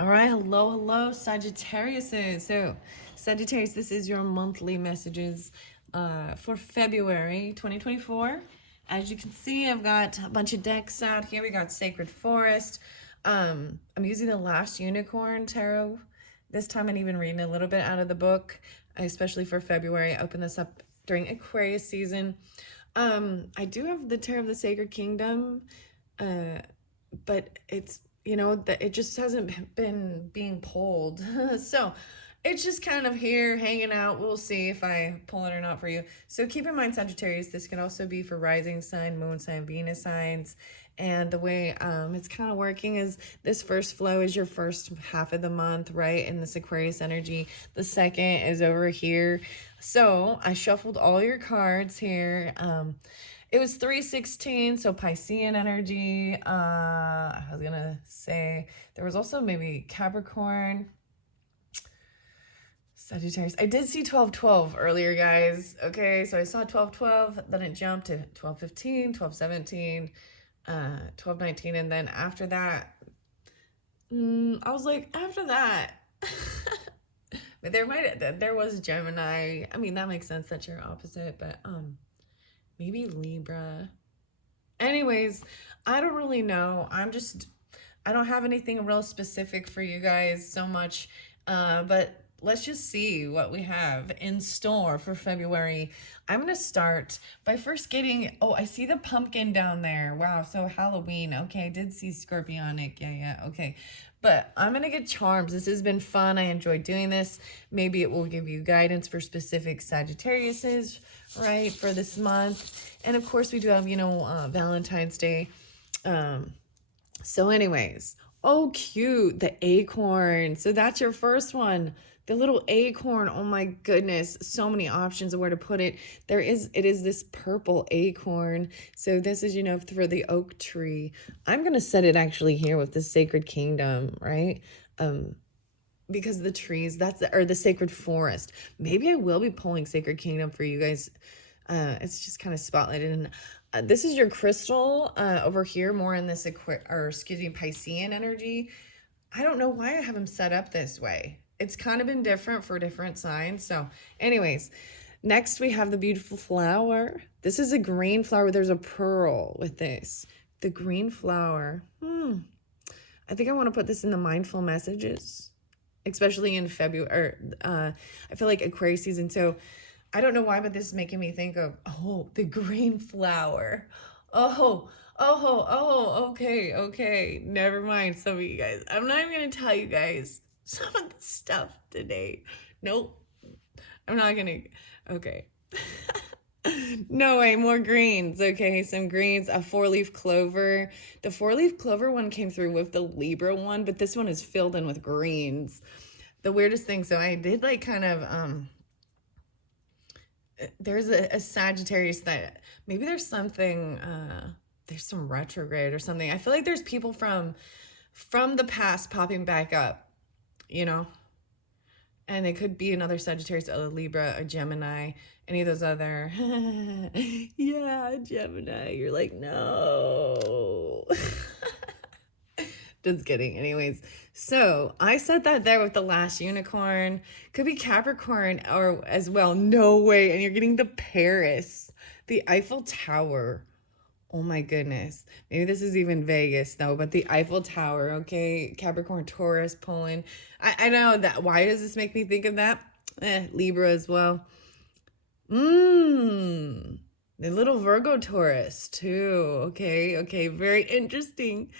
All right, hello, Sagittarius. So, Sagittarius, this is your monthly messages for February 2024. As you can see, I've got a bunch of decks out here. We got Sacred Forest. I'm using the Last Unicorn Tarot this time, and even reading a little bit out of the book, especially for February. I opened this up during Aquarius season. I do have the Tarot of the Sacred Kingdom, but it's that it just hasn't been being pulled. So it's just kind of here hanging out. We'll see if I pull it or not for you. So keep in mind, Sagittarius, this can also be for rising sign, moon sign, Venus signs. And the way it's kind of working is this first flow is your first half of the month, right? In this Aquarius energy. The second is over here. So I shuffled all your cards here. It was 316, so Piscean energy. I was gonna say there was also maybe Capricorn, Sagittarius. I did see 1212 earlier, guys. Okay, so I saw 1212, then it jumped to 1215, 1217, 1219, and then after that, I was like, after that. But there was Gemini. I mean, that makes sense that you're opposite, but maybe Libra. Anyways, I don't really know. I don't have anything real specific for you guys so much. But let's just see what we have in store for February. I'm going to start by first getting, I see the pumpkin down there. Wow, so Halloween. Okay, I did see Scorpionic. Yeah, okay. But I'm going to get charms. This has been fun. I enjoyed doing this. Maybe it will give you guidance for specific Sagittariuses, right, for this month. And of course, we do have, Valentine's Day. So anyways, oh, cute, the acorn. So that's your first one. The little acorn, oh my goodness, so many options of where to put it. It is this purple acorn. So this is, for the oak tree. I'm going to set it actually here with the Sacred Kingdom, right? Because the trees, or the Sacred Forest. Maybe I will be pulling Sacred Kingdom for you guys. It's just kind of spotlighted. And this is your crystal over here, more in this Piscean energy. I don't know why I have them set up this way. It's kind of been different for different signs. So anyways, next we have the beautiful flower. This is a green flower. There's a pearl with this. The green flower. I think I want to put this in the mindful messages, especially in February. I feel like Aquarius season. So I don't know why, but this is making me think of, the green flower. Okay. Never mind some of you guys. I'm not even going to tell you guys some of the stuff today. Nope. I'm not going to. Okay. No way, more greens. Okay, some greens, a 4-leaf clover. The 4-leaf clover one came through with the Libra one, but this one is filled in with greens. The weirdest thing, so I did like kind of, there's a Sagittarius that maybe there's something, there's some retrograde or something. I feel like there's people from the past popping back up, and it could be another Sagittarius, a Libra, a Gemini, any of those other. Yeah, Gemini. You're like, no. Just kidding. Anyways, so I said that there with the Last Unicorn. Could be Capricorn or as well. No way. And you're getting the Paris, the Eiffel Tower. Oh my goodness. Maybe this is even Vegas though, but the Eiffel Tower, okay? Capricorn, Taurus, Poland. I know that. Why does this make me think of that? Libra as well. The little Virgo Taurus too. Okay. Very interesting.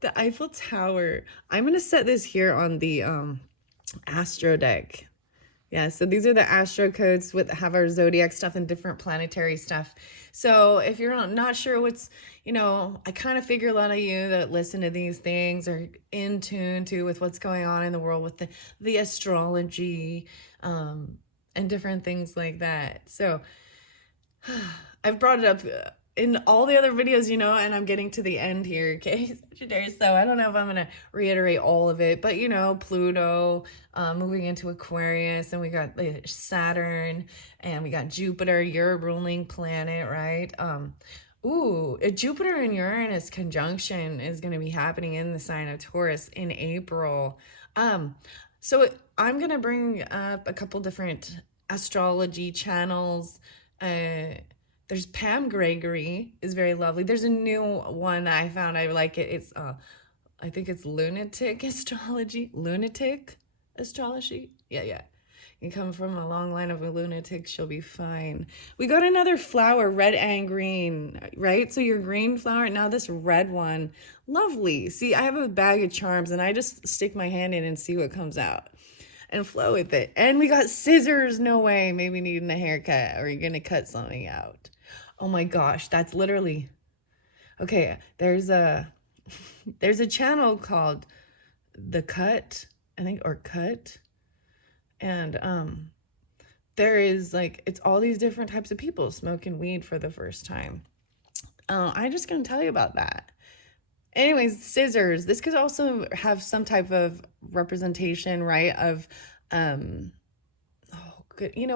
The Eiffel Tower. I'm going to set this here on the Astro deck. Yeah, so these are the Astro codes have our zodiac stuff and different planetary stuff. So if you're not sure what's, I kind of figure a lot of you that listen to these things are in tune to with what's going on in the world with the astrology and different things like that. So I've brought it up in all the other videos, and I'm getting to the end here, okay, Sagittarius. So I don't know if I'm going to reiterate all of it, but, Pluto moving into Aquarius, and we got Saturn, and we got Jupiter, your ruling planet, right? Ooh, a Jupiter and Uranus conjunction is going to be happening in the sign of Taurus in April. Um, so I'm going to bring up a couple different astrology channels. There's Pam Gregory is very lovely. There's a new one I found. I like it. It's I think it's lunatic astrology. Lunatic astrology. Yeah, yeah. You come from a long line of lunatics, you'll be fine. We got another flower, red and green, right? So your green flower, now this red one, lovely. See, I have a bag of charms and I just stick my hand in and see what comes out and flow with it. And we got scissors, no way, maybe needing a haircut or you're gonna cut something out. Oh my gosh, that's literally, okay, there's a channel called The Cut, I think, or Cut. And there is like, it's all these different types of people smoking weed for the first time. I'm just gonna tell you about that. Anyways, scissors. This could also have some type of representation, right? Of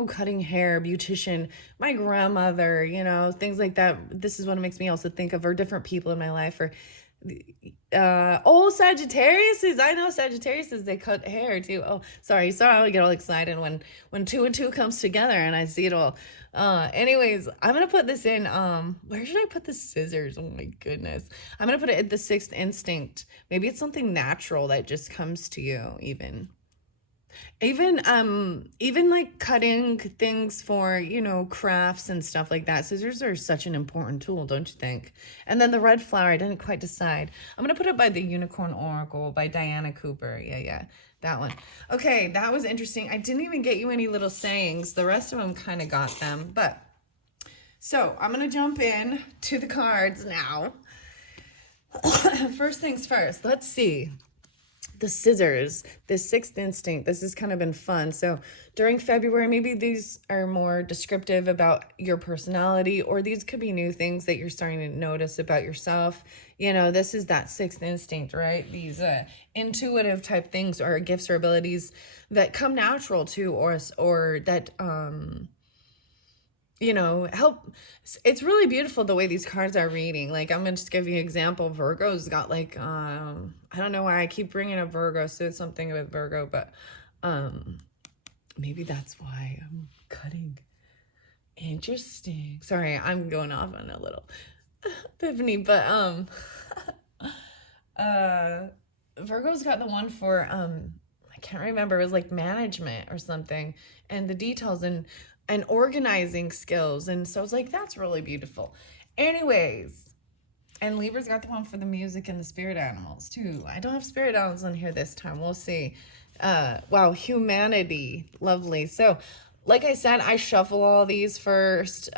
cutting hair, beautician, my grandmother, things like that. This is what it makes me also think of, or different people in my life, or Sagittarius. I know Sagittarius, they cut hair too. Oh, sorry, I get all excited when two and two comes together and I see it all. Anyways, I'm gonna put this in, where should I put the scissors? Oh my goodness, I'm gonna put it at the sixth instinct. Maybe it's something natural that just comes to you. Even like cutting things for, crafts and stuff like that. Scissors are such an important tool, don't you think? And then the red flower, I didn't quite decide. I'm going to put it by the Unicorn Oracle by Diana Cooper. Yeah, that one. Okay, that was interesting. I didn't even get you any little sayings. The rest of them kind of got them. But, so I'm going to jump in to the cards now. First things first, let's see. The scissors, the sixth instinct. This has kind of been fun. So during February, maybe these are more descriptive about your personality, or these could be new things that you're starting to notice about yourself. This is that sixth instinct, right? These intuitive type things or gifts or abilities that come natural to us, or that help. It's really beautiful the way these cards are reading. Like, I'm gonna just give you an example. Virgo's got like, I don't know why I keep bringing up Virgo, so it's something with Virgo, but maybe that's why I'm cutting. Interesting. Sorry, I'm going off on a little epiphany, but Virgo's got the one for I can't remember, it was like management or something, and the details and organizing skills. And so it's like, that's really beautiful. Anyways, and Libra's got the one for the music and the spirit animals too. I don't have spirit animals in here this time. We'll see. Wow, humanity. Lovely. So like I said, I shuffle all these first,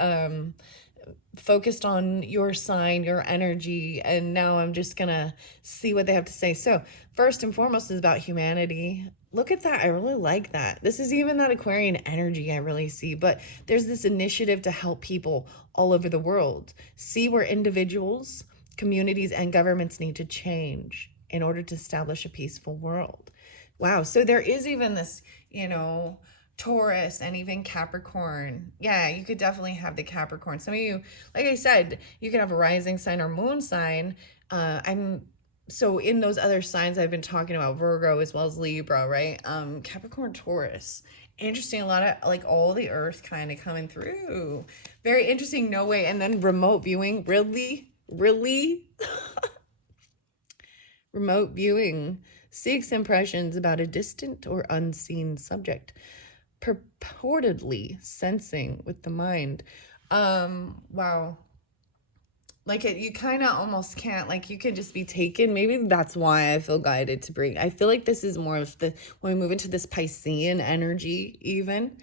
focused on your sign, your energy, and now I'm just gonna see what they have to say. So first and foremost is about humanity. Look at that. I really like that. This is even that Aquarian energy I really see, but there's this initiative to help people all over the world see where individuals, communities, and governments need to change in order to establish a peaceful world. Wow. So there is even this, Taurus and even Capricorn. Yeah, you could definitely have the Capricorn. Some of you, like I said, you could have a rising sign or moon sign. So in those other signs I've been talking about, Virgo as well as Libra, right? Capricorn, Taurus. Interesting. A lot of like all the earth kind of coming through. Very interesting. No way. And then remote viewing. Really? Remote viewing seeks impressions about a distant or unseen subject, purportedly sensing with the mind. Wow. Like you kind of almost can't, like you could just be taken. Maybe that's why I feel guided to bring. I feel like this is more of when we move into this Piscean energy even,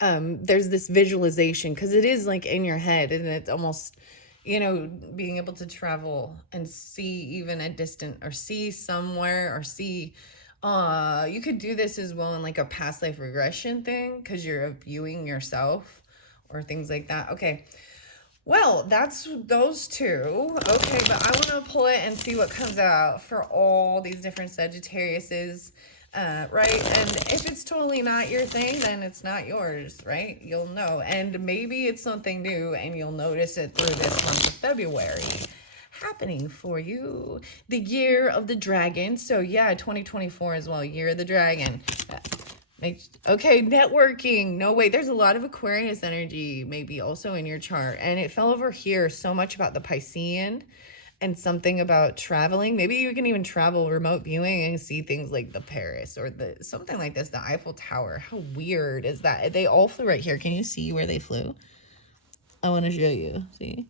there's this visualization, because it is like in your head, and it's almost, being able to travel and see even a distant, or see somewhere, or see, you could do this as well in like a past life regression thing, because you're viewing yourself or things like that. Okay. Well, that's those two. Okay, but I want to pull it and see what comes out for all these different Sagittariuses, right? And if it's totally not your thing, then it's not yours, right? You'll know. And maybe it's something new and you'll notice it through this month of February happening for you. The year of the dragon. So yeah, 2024 as well. Year of the dragon. Okay, networking. No, wait, there's a lot of Aquarius energy maybe also in your chart. And it fell over here so much about the Piscean and something about traveling. Maybe you can even travel remote viewing and see things like the Paris or the something like this, the Eiffel Tower. How weird is that? They all flew right here. Can you see where they flew? I want to show you. See?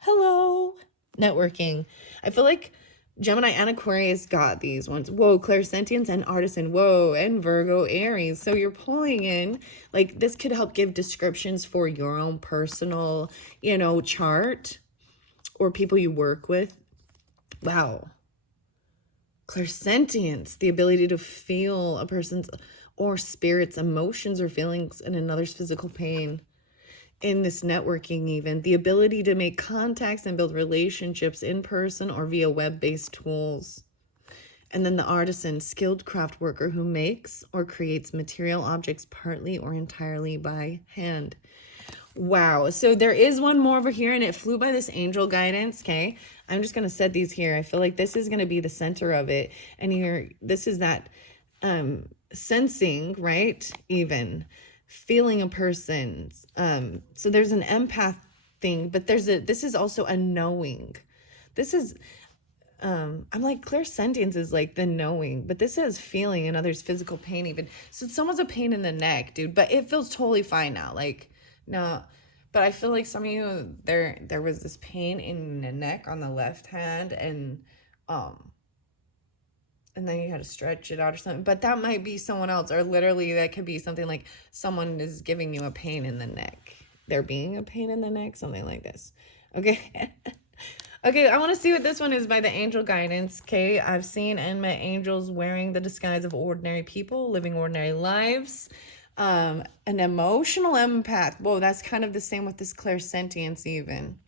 Hello. Networking. I feel like Gemini and Aquarius got these ones. Whoa, clairsentience and artisan. Whoa, and Virgo, Aries. So you're pulling in, like, this could help give descriptions for your own personal, chart or people you work with. Wow. Clairsentience, the ability to feel a person's or spirit's emotions or feelings in another's physical pain. In this networking, even the ability to make contacts and build relationships in person or via web-based tools. And then the artisan, skilled craft worker who makes or creates material objects partly or entirely by hand. Wow. So there is one more over here and it flew by this angel guidance. Okay. I'm just going to set these here. I feel like this is going to be the center of it. And this is that sensing, right? Even feeling a person's so there's an empath thing, but this is also a knowing. This is I'm like, clairsentience is like the knowing, but this is feeling another's physical pain even. So someone's a pain in the neck, dude, but it feels totally fine now. Like, no, but I feel like some of you, there was this pain in the neck on the left hand, and then you had to stretch it out or something. But that might be someone else, or literally that could be something like someone is giving you a pain in the neck. There being a pain in the neck, something like this. Okay. Okay, I want to see what this one is by the angel guidance. Okay, I've seen and met angels wearing the disguise of ordinary people, living ordinary lives. An emotional empath. Whoa, that's kind of the same with this clairsentience even.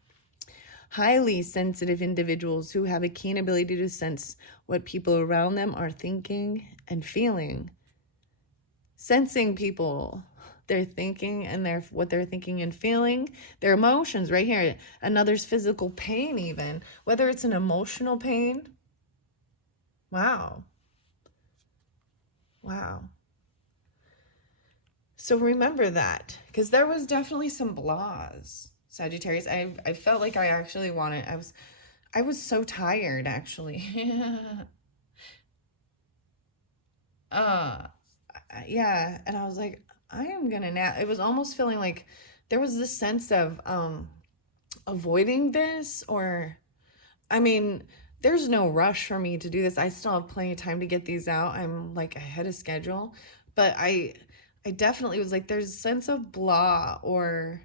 Highly sensitive individuals who have a keen ability to sense what people around them are thinking and feeling. Sensing people, their thinking and what they're thinking and feeling, their emotions right here. Another's physical pain even, whether it's an emotional pain. Wow. Wow. So remember that, because there was definitely some blahs. Sagittarius, I felt like I actually wanted, I was so tired actually. Yeah, and I was like, I am gonna nap. It was almost feeling like there was this sense of avoiding this, or I mean, there's no rush for me to do this. I still have plenty of time to get these out. I'm like ahead of schedule, but I definitely was like, there's a sense of blah, or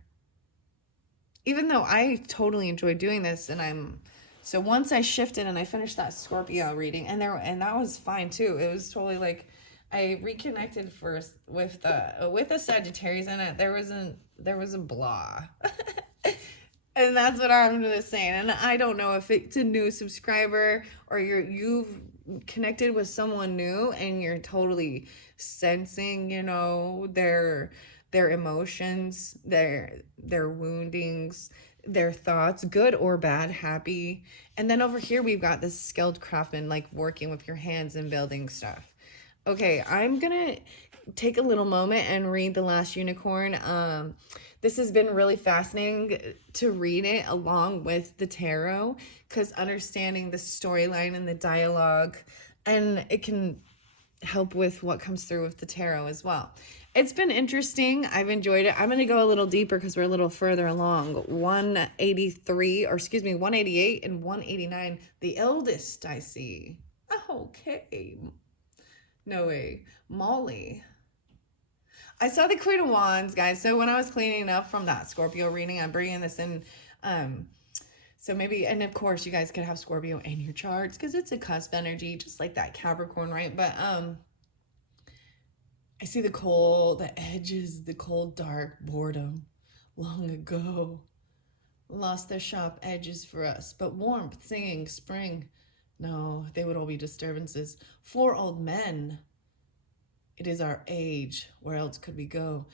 even though I totally enjoy doing this, and so once I shifted and I finished that Scorpio reading, and that was fine too. It was totally like I reconnected first with a Sagittarius in it. There was a blah. And that's what I'm just saying. And I don't know if it's a new subscriber or you've connected with someone new and you're totally sensing, their emotions, their woundings, their thoughts, good or bad, happy. And then over here we've got this skilled craftsman, like working with your hands and building stuff. Okay, I'm gonna take a little moment and read The Last Unicorn. This has been really fascinating to read it along with the tarot, because understanding the storyline and the dialogue, and it can help with what comes through with the tarot as well. It's been interesting. I've enjoyed it. I'm going to go a little deeper because we're a little further along. 188 and 189. The eldest I see. Okay. No way. Molly. I saw the Queen of Wands, guys. So when I was cleaning up from that Scorpio reading, I'm bringing this in. So maybe, and of course, you guys could have Scorpio in your charts because it's a cusp energy, just like that Capricorn, right? But I see the edges, the cold, dark boredom. Long ago, lost their sharp edges for us, but warmth, singing, spring. No, they would all be disturbances. 4 old men. It is our age. Where else could we go?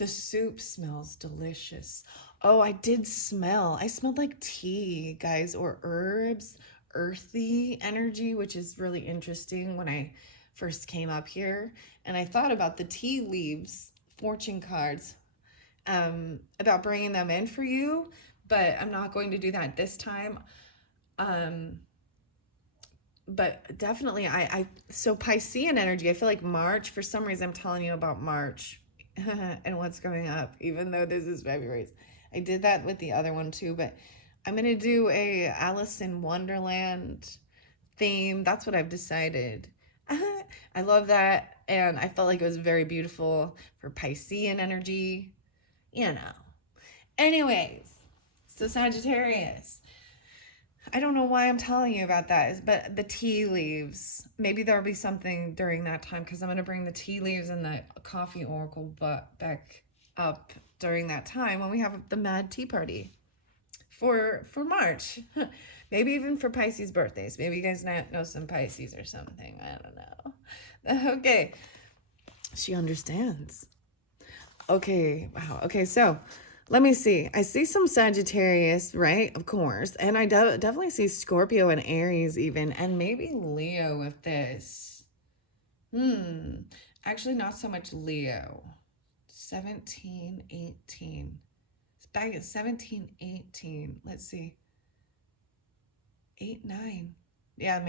The soup smells delicious. Oh, I smelled like tea, guys, or herbs, earthy energy, which is really interesting when I first came up here. And I thought about the tea leaves, fortune cards, about bringing them in for you, but I'm not going to do that this time. Um, but definitely so Piscean energy, I feel like March, for some reason I'm telling you about March and what's coming up, even though this is February. I did that with the other one too, but I'm gonna do a Alice in Wonderland theme. That's what I've decided. I love that, and I felt like it was very beautiful for Piscean energy, you know. Anyways, so Sagittarius. I don't know why I'm telling you about that, but the tea leaves. Maybe there'll be something during that time because I'm going to bring the tea leaves and the coffee oracle back up during that time when we have the mad tea party for March. Maybe even for Pisces birthdays. Maybe you guys know some Pisces or something. I don't know. Okay. She understands. Okay. Wow. Okay. So let me see. I see some Sagittarius, right? Of course. And I definitely see Scorpio and Aries even. And maybe Leo with this. Actually, not so much Leo. 17, 18. It's back at 17, 18. Let's see. 8, 9. Yeah,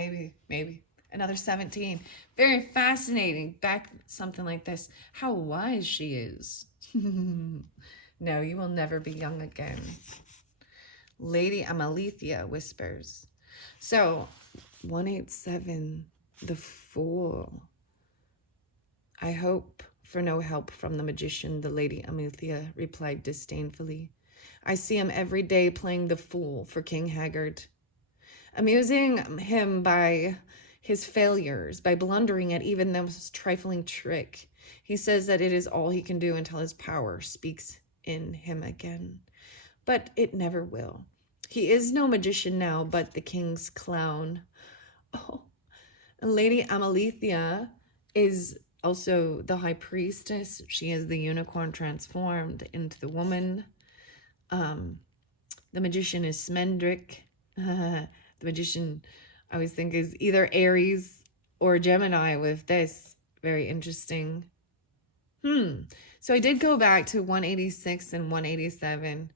maybe. Another 17. Very fascinating. Back something like this. How wise she is. No, you will never be young again. Lady Amalethea whispers. So, 187, the Fool. I hope for no help from the magician, the Lady Amalethea replied disdainfully. I see him every day playing the fool for King Haggard, amusing him by his failures, by blundering at even the most trifling trick. He says that it is all he can do until his power speaks in him again. But it never will. He is no magician now, but the king's clown. Oh, Lady Amalethea is also the high priestess. She is the unicorn transformed into the woman. The magician is Smendrick. The magician, I always think, is either Aries or Gemini with this. Very interesting. So I did go back to 186 and 187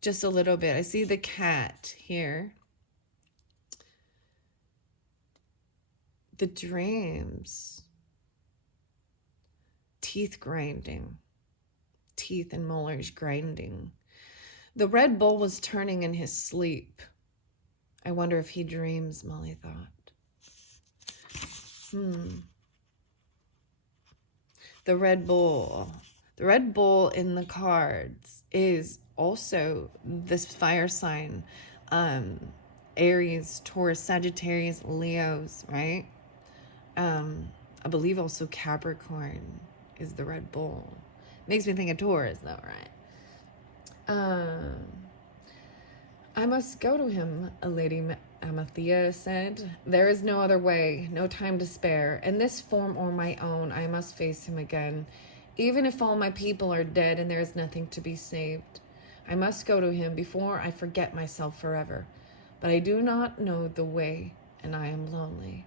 just a little bit. I see the cat here. The dreams. Teeth grinding. Teeth and molars grinding. The Red Bull was turning in his sleep. I wonder if he dreams, Molly thought. The Red Bull. The Red Bull in the cards is also this fire sign. Aries, Taurus, Sagittarius, Leos, right? I believe also Capricorn is the Red Bull. Makes me think of Taurus though, right? I must go to him, a Lady Amalethea said. There is no other way, no time to spare. In this form or my own, I must face him again. Even if all my people are dead and there is nothing to be saved. I must go to him before I forget myself forever. But I do not know the way, and I am lonely.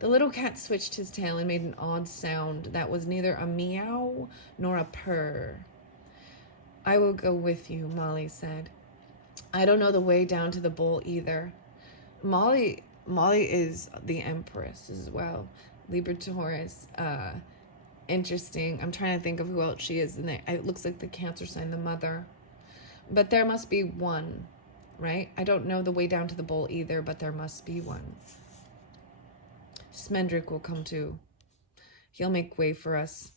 The little cat switched his tail and made an odd sound that was neither a meow nor a purr. I will go with you, Molly said. I don't know the way down to the bowl either. Molly is the Empress as well. Libra Taurus. Interesting. I'm trying to think of who else she is. And it looks like the Cancer sign, the mother. But there must be one, right? I don't know the way down to the bowl either, but there must be one. Smendrick will come too. He'll make way for us.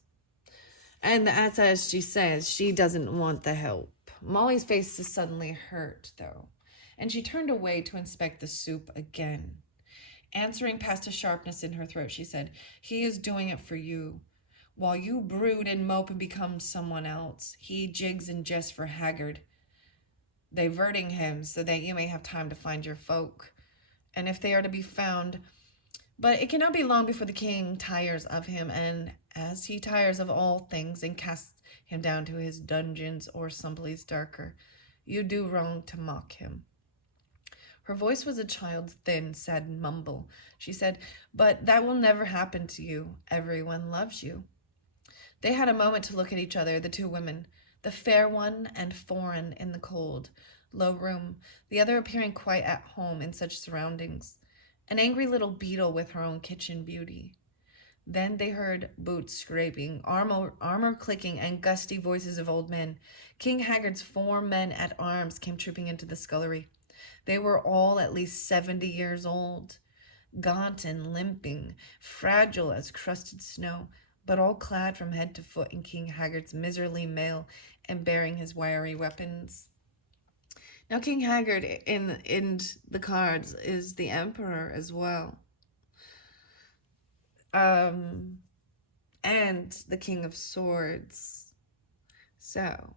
And as she says, she doesn't want the help. Molly's face is suddenly hurt, though, and she turned away to inspect the soup again. Answering past a sharpness in her throat, she said, he is doing it for you. While you brood and mope and become someone else, he jigs and jests for Haggard, diverting him so that you may have time to find your folk. And if they are to be found, But it cannot be long before the king tires of him, and as he tires of all things and casts him down to his dungeons or someplace darker, you do wrong to mock him. Her voice was a child's thin, sad mumble. She said, "But that will never happen to you. Everyone loves you." They had a moment to look at each other, the two women, the fair one and foreign in the cold, low room, the other appearing quite at home in such surroundings, an angry little beetle with her own kitchen beauty. Then they heard boots scraping, armor clicking, and gusty voices of old men. King Haggard's 4 men at arms came trooping into the scullery. They were all at least 70 years old, gaunt and limping, fragile as crusted snow, but all clad from head to foot in King Haggard's miserly mail and bearing his wiry weapons. Now, King Haggard in the cards is the Emperor as well, and the King of Swords. So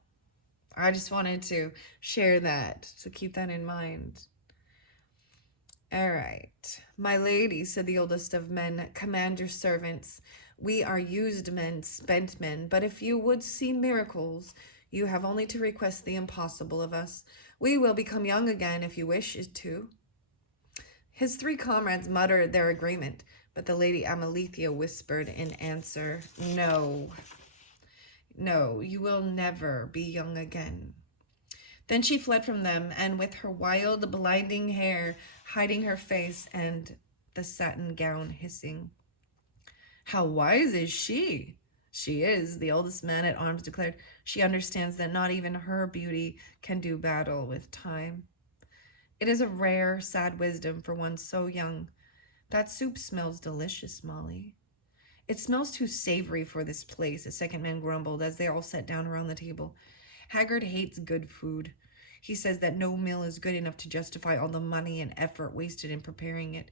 I just wanted to share that, so keep that in mind. All right. "My lady," said the oldest of men, "command your servants. We are used men, spent men, but if you would see miracles, you have only to request the impossible of us. We will become young again if you wish it to." His 3 comrades muttered their agreement, but the Lady Amalethea whispered in answer, "No, no, you will never be young again." Then she fled from them, and with her wild, blinding hair hiding her face and the satin gown hissing. "How wise is she?" "She is," the oldest man at arms declared. "She understands that not even her beauty can do battle with time. It is a rare, sad wisdom for one so young. That soup smells delicious, Molly." "It smells too savory for this place," a second man grumbled as they all sat down around the table. "Haggard hates good food. He says that no meal is good enough to justify all the money and effort wasted in preparing it.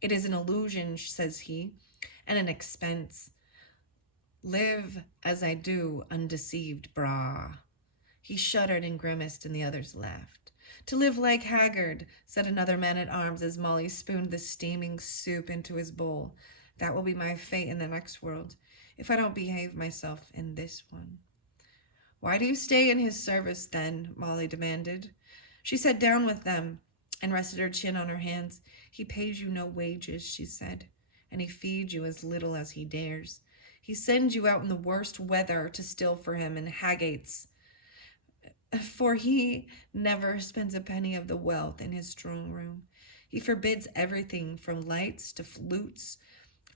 It is an illusion, says he, and an expense. Live as I do, undeceived, brah." He shuddered and grimaced, and the others laughed. "To live like Haggard," said another man at arms as Molly spooned the steaming soup into his bowl. "That will be my fate in the next world, if I don't behave myself in this one." "Why do you stay in his service, then?" Molly demanded. She sat down with them and rested her chin on her hands. "He pays you no wages," she said, "and he feeds you as little as he dares. He sends you out in the worst weather to still for him in Haggates, for he never spends a penny of the wealth in his strong room. He forbids everything from lights to flutes,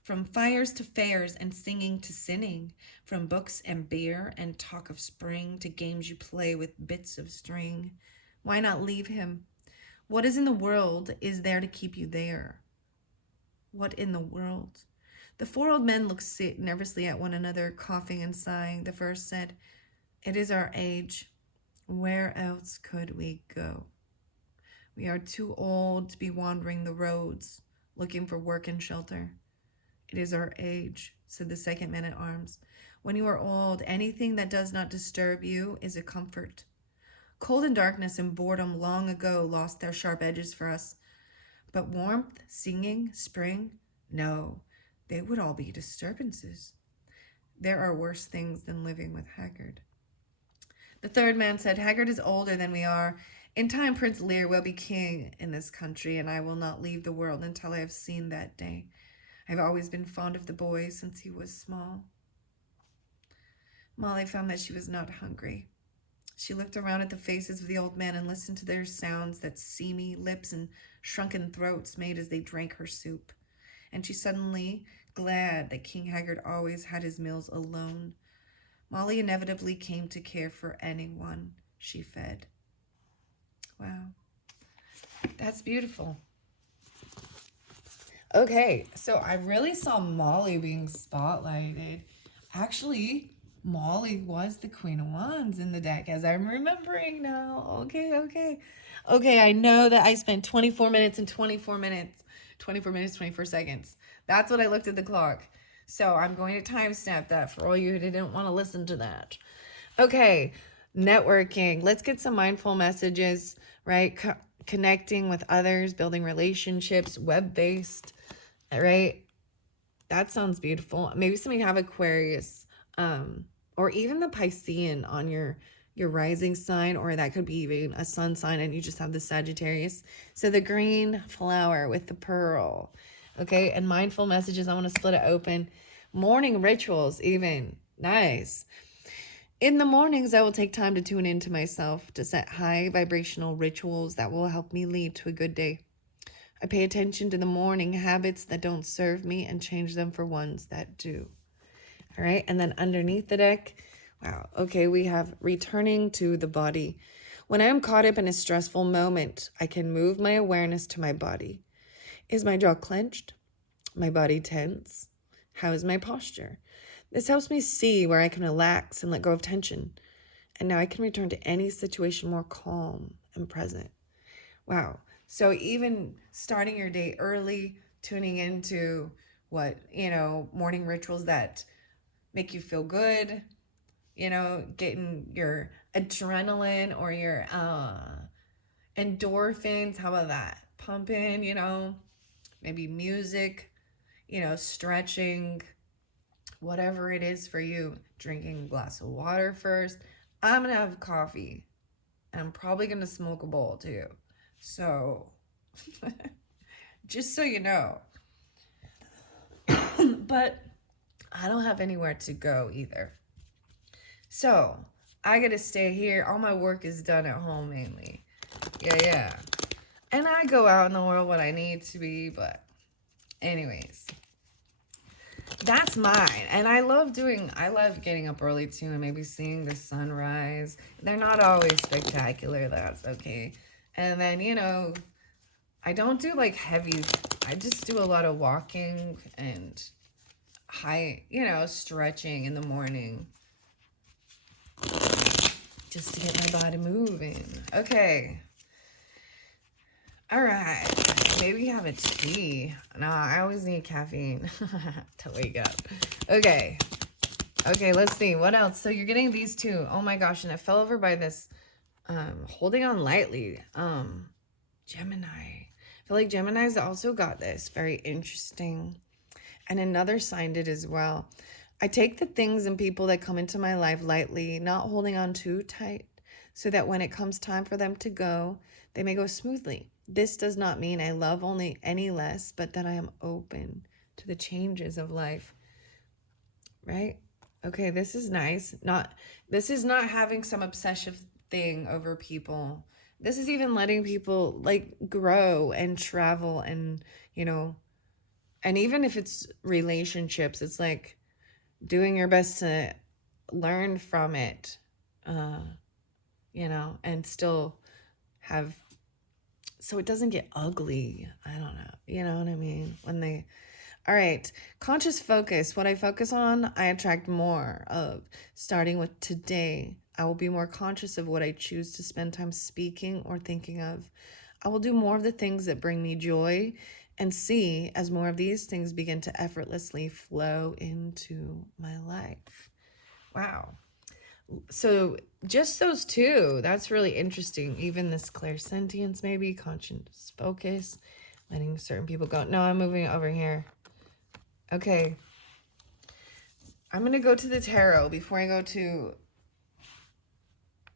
from fires to fairs and singing to sinning, from books and beer and talk of spring to games you play with bits of string. Why not leave him? What is in the world is there to keep you there? What in the world?" The 4 old men looked nervously at one another, coughing and sighing. The first said, "It is our age. Where else could we go? We are too old to be wandering the roads, looking for work and shelter." "It is our age," said the second man at arms. "When you are old, anything that does not disturb you is a comfort. Cold and darkness and boredom long ago lost their sharp edges for us. But warmth, singing, spring, no, they would all be disturbances. There are worse things than living with Haggard." The third man said, "Haggard is older than we are. In time, Prince Lear will be king in this country, and I will not leave the world until I have seen that day. I've always been fond of the boy since he was small." Molly found that she was not hungry. She looked around at the faces of the old men and listened to their sounds that seamy lips and shrunken throats made as they drank her soup. And she suddenly glad that King Haggard always had his meals alone. Molly inevitably came to care for anyone she fed. Wow. That's beautiful. Okay, so I really saw Molly being spotlighted. Actually, Molly was the Queen of Wands in the deck, as I'm remembering now. Okay, I know that I spent 24 minutes, 24 seconds. That's what I looked at the clock. So I'm going to timestamp that for all you who didn't want to listen to that. Okay, networking. Let's get some mindful messages, right? Connecting with others, building relationships, web-based. right? That sounds beautiful. Maybe some of you have Aquarius, or even the Piscean on your rising sign, or that could be even a sun sign, and you just have the Sagittarius. So the green flower with the pearl, okay? And mindful messages, I want to split it open. Morning rituals, even. Nice. In the mornings, I will take time to tune into myself to set high vibrational rituals that will help me lead to a good day. I pay attention to the morning habits that don't serve me and change them for ones that do. All right. And then underneath the deck, wow. Okay. We have returning to the body. When I am caught up in a stressful moment, I can move my awareness to my body. Is my jaw clenched? My body tense? How is my posture? This helps me see where I can relax and let go of tension. And now I can return to any situation more calm and present. Wow. So even starting your day early, tuning into what, morning rituals that make you feel good, getting your adrenaline or your endorphins. How about that? Pumping, maybe music, stretching, whatever it is for you. Drinking a glass of water first. I'm going to have coffee, and I'm probably going to smoke a bowl too. So, just so you know. But I don't have anywhere to go either. So, I got to stay here. All my work is done at home mainly. Yeah. And I go out in the world when I need to be, but anyways. That's mine. And I love getting up early too and maybe seeing the sunrise. They're not always spectacular. That's okay. And then, I don't do like heavy, I just do a lot of walking and stretching in the morning. Just to get my body moving. Okay. All right. Maybe have a tea. No, I always need caffeine to wake up. Okay. Okay, let's see. What else? So you're getting these two. Oh my gosh. And it fell over by this holding on lightly. Gemini. I feel like Gemini's also got this. Very interesting. And another sign did as well. I take the things and people that come into my life lightly, not holding on too tight, so that when it comes time for them to go, they may go smoothly. This does not mean I love only any less, but that I am open to the changes of life. Right? Okay, this is nice. This is not having some obsessive thing over people. This is even letting people like grow and travel and, and even if it's relationships, it's like doing your best to learn from it, and still have, so it doesn't get ugly. I don't know. You know what I mean? All right. Conscious focus. What I focus on, I attract more of. Starting with today, I will be more conscious of what I choose to spend time speaking or thinking of. I will do more of the things that bring me joy and see as more of these things begin to effortlessly flow into my life. Wow. So just those two, that's really interesting. Even this clairsentience, maybe conscious focus, letting certain people go. No, I'm moving over here. Okay. I'm going to go to the tarot before I go to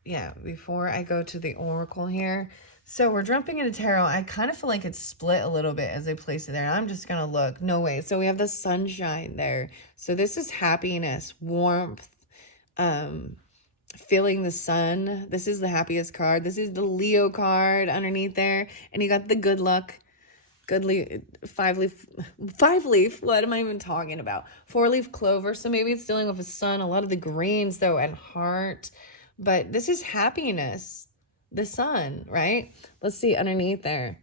the oracle here. So we're jumping into tarot. I kind of feel like it's split a little bit as I place it there. I'm just going to look. No way. So we have the sunshine there. So this is happiness, warmth, feeling the sun. This is the happiest card. This is the Leo card underneath there. And you got the good luck. Five leaf. What am I even talking about? 4-leaf clover. So maybe it's dealing with the sun. A lot of the greens though, and heart. But this is happiness. The sun, right? Let's see underneath there.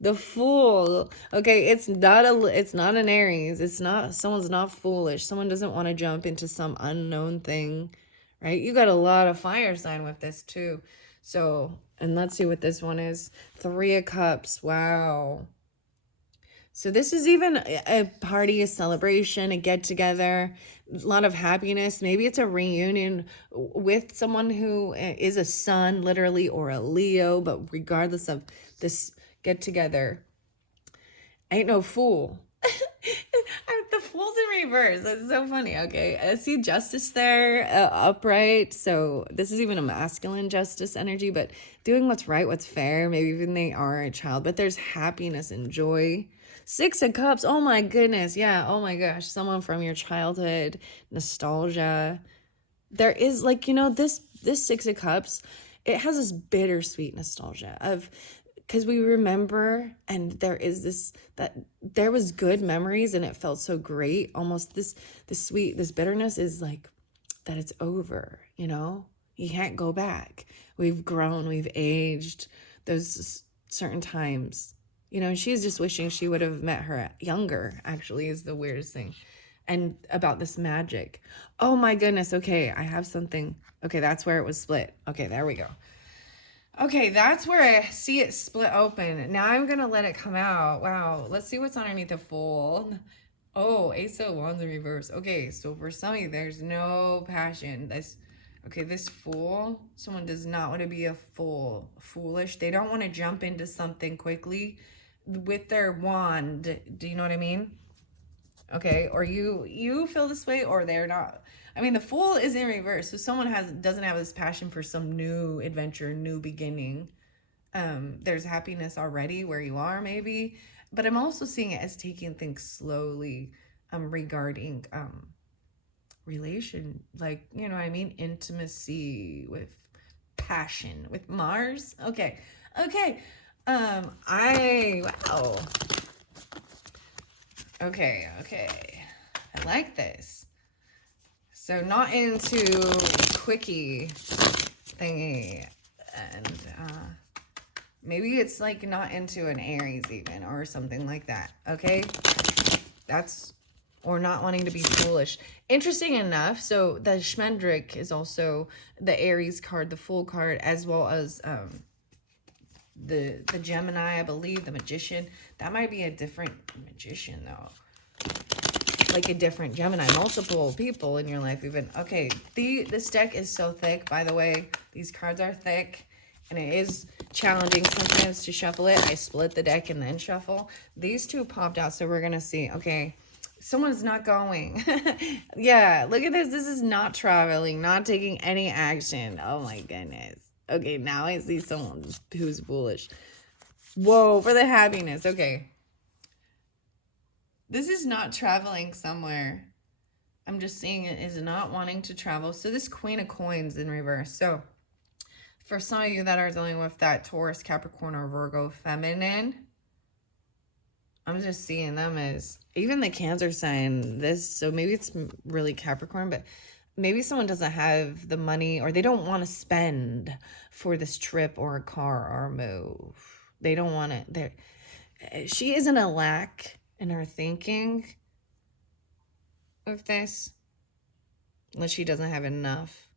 The Fool. Okay, it's not an Aries. Someone's not foolish. Someone doesn't want to jump into some unknown thing, right? You got a lot of fire sign with this too. So, and let's see what this one is. 3 of Cups. Wow. So this is even a party, a celebration, a get together, a lot of happiness. Maybe it's a reunion with someone who is a sun, literally, or a Leo, but regardless of this get together, ain't no fool. The Fool's in reverse. That's so funny. Okay, I see justice there, upright. So this is even a masculine justice energy, but doing what's right, what's fair. Maybe even they are a child, but there's happiness and joy. Six of Cups. Oh my goodness. Yeah. Oh my gosh. Someone from your childhood, nostalgia. There is like, this Six of Cups, it has this bittersweet nostalgia of, because we remember, and there is this, that there was good memories and it felt so great. Almost this sweet, this bitterness is like that it's over, you can't go back. We've grown, we've aged. Those certain times, and she's just wishing she would have met her younger, actually, is the weirdest thing. And about this magic. Oh my goodness. Okay, I have something. Okay, that's where it was split. Okay, there we go. Okay, that's where I see it split open. Now I'm going to let it come out. Wow, let's see what's underneath the Fool. Oh, Ace of Wands in reverse. Okay, so for some of you, there's no passion. This Fool, someone does not want to be a fool, foolish. They don't want to jump into something quickly with their wand. Do you know what I mean? Okay, or you feel this way, or they're not. I mean, the Fool is in reverse, so someone doesn't have this passion for some new adventure, new beginning. There's happiness already where you are, maybe, but I'm also seeing it as taking things slowly, regarding relation, like, you know what I mean, intimacy with passion with Mars. Okay, wow. Okay, I like this. So not into quickie thingy, and maybe it's like not into an Aries even, or something like that. Okay, or not wanting to be foolish. Interesting enough, so the Schmendrick is also the Aries card, the Fool card, as well as the Gemini, I believe, the Magician. That might be a different Magician though, like a different Gemini, multiple people in your life even. Okay, this deck is so thick, by the way. These cards are thick, and it is challenging sometimes to shuffle it. I split the deck and then shuffle. These two popped out, so we're gonna see. Okay, someone's not going. Yeah, look at this. This is not traveling, not taking any action. Oh my goodness. Okay, now I see someone who's foolish. Whoa, for the happiness. Okay. This is not traveling somewhere. I'm just seeing it is not wanting to travel. So this Queen of Coins in reverse. So for some of you that are dealing with that Taurus, Capricorn, or Virgo feminine, I'm just seeing them as, even the Cancer sign, this, so maybe it's really Capricorn, but maybe someone doesn't have the money, or they don't want to spend for this trip or a car or a move. They don't want it. She isn't a lack in her thinking of this, unless she doesn't have enough.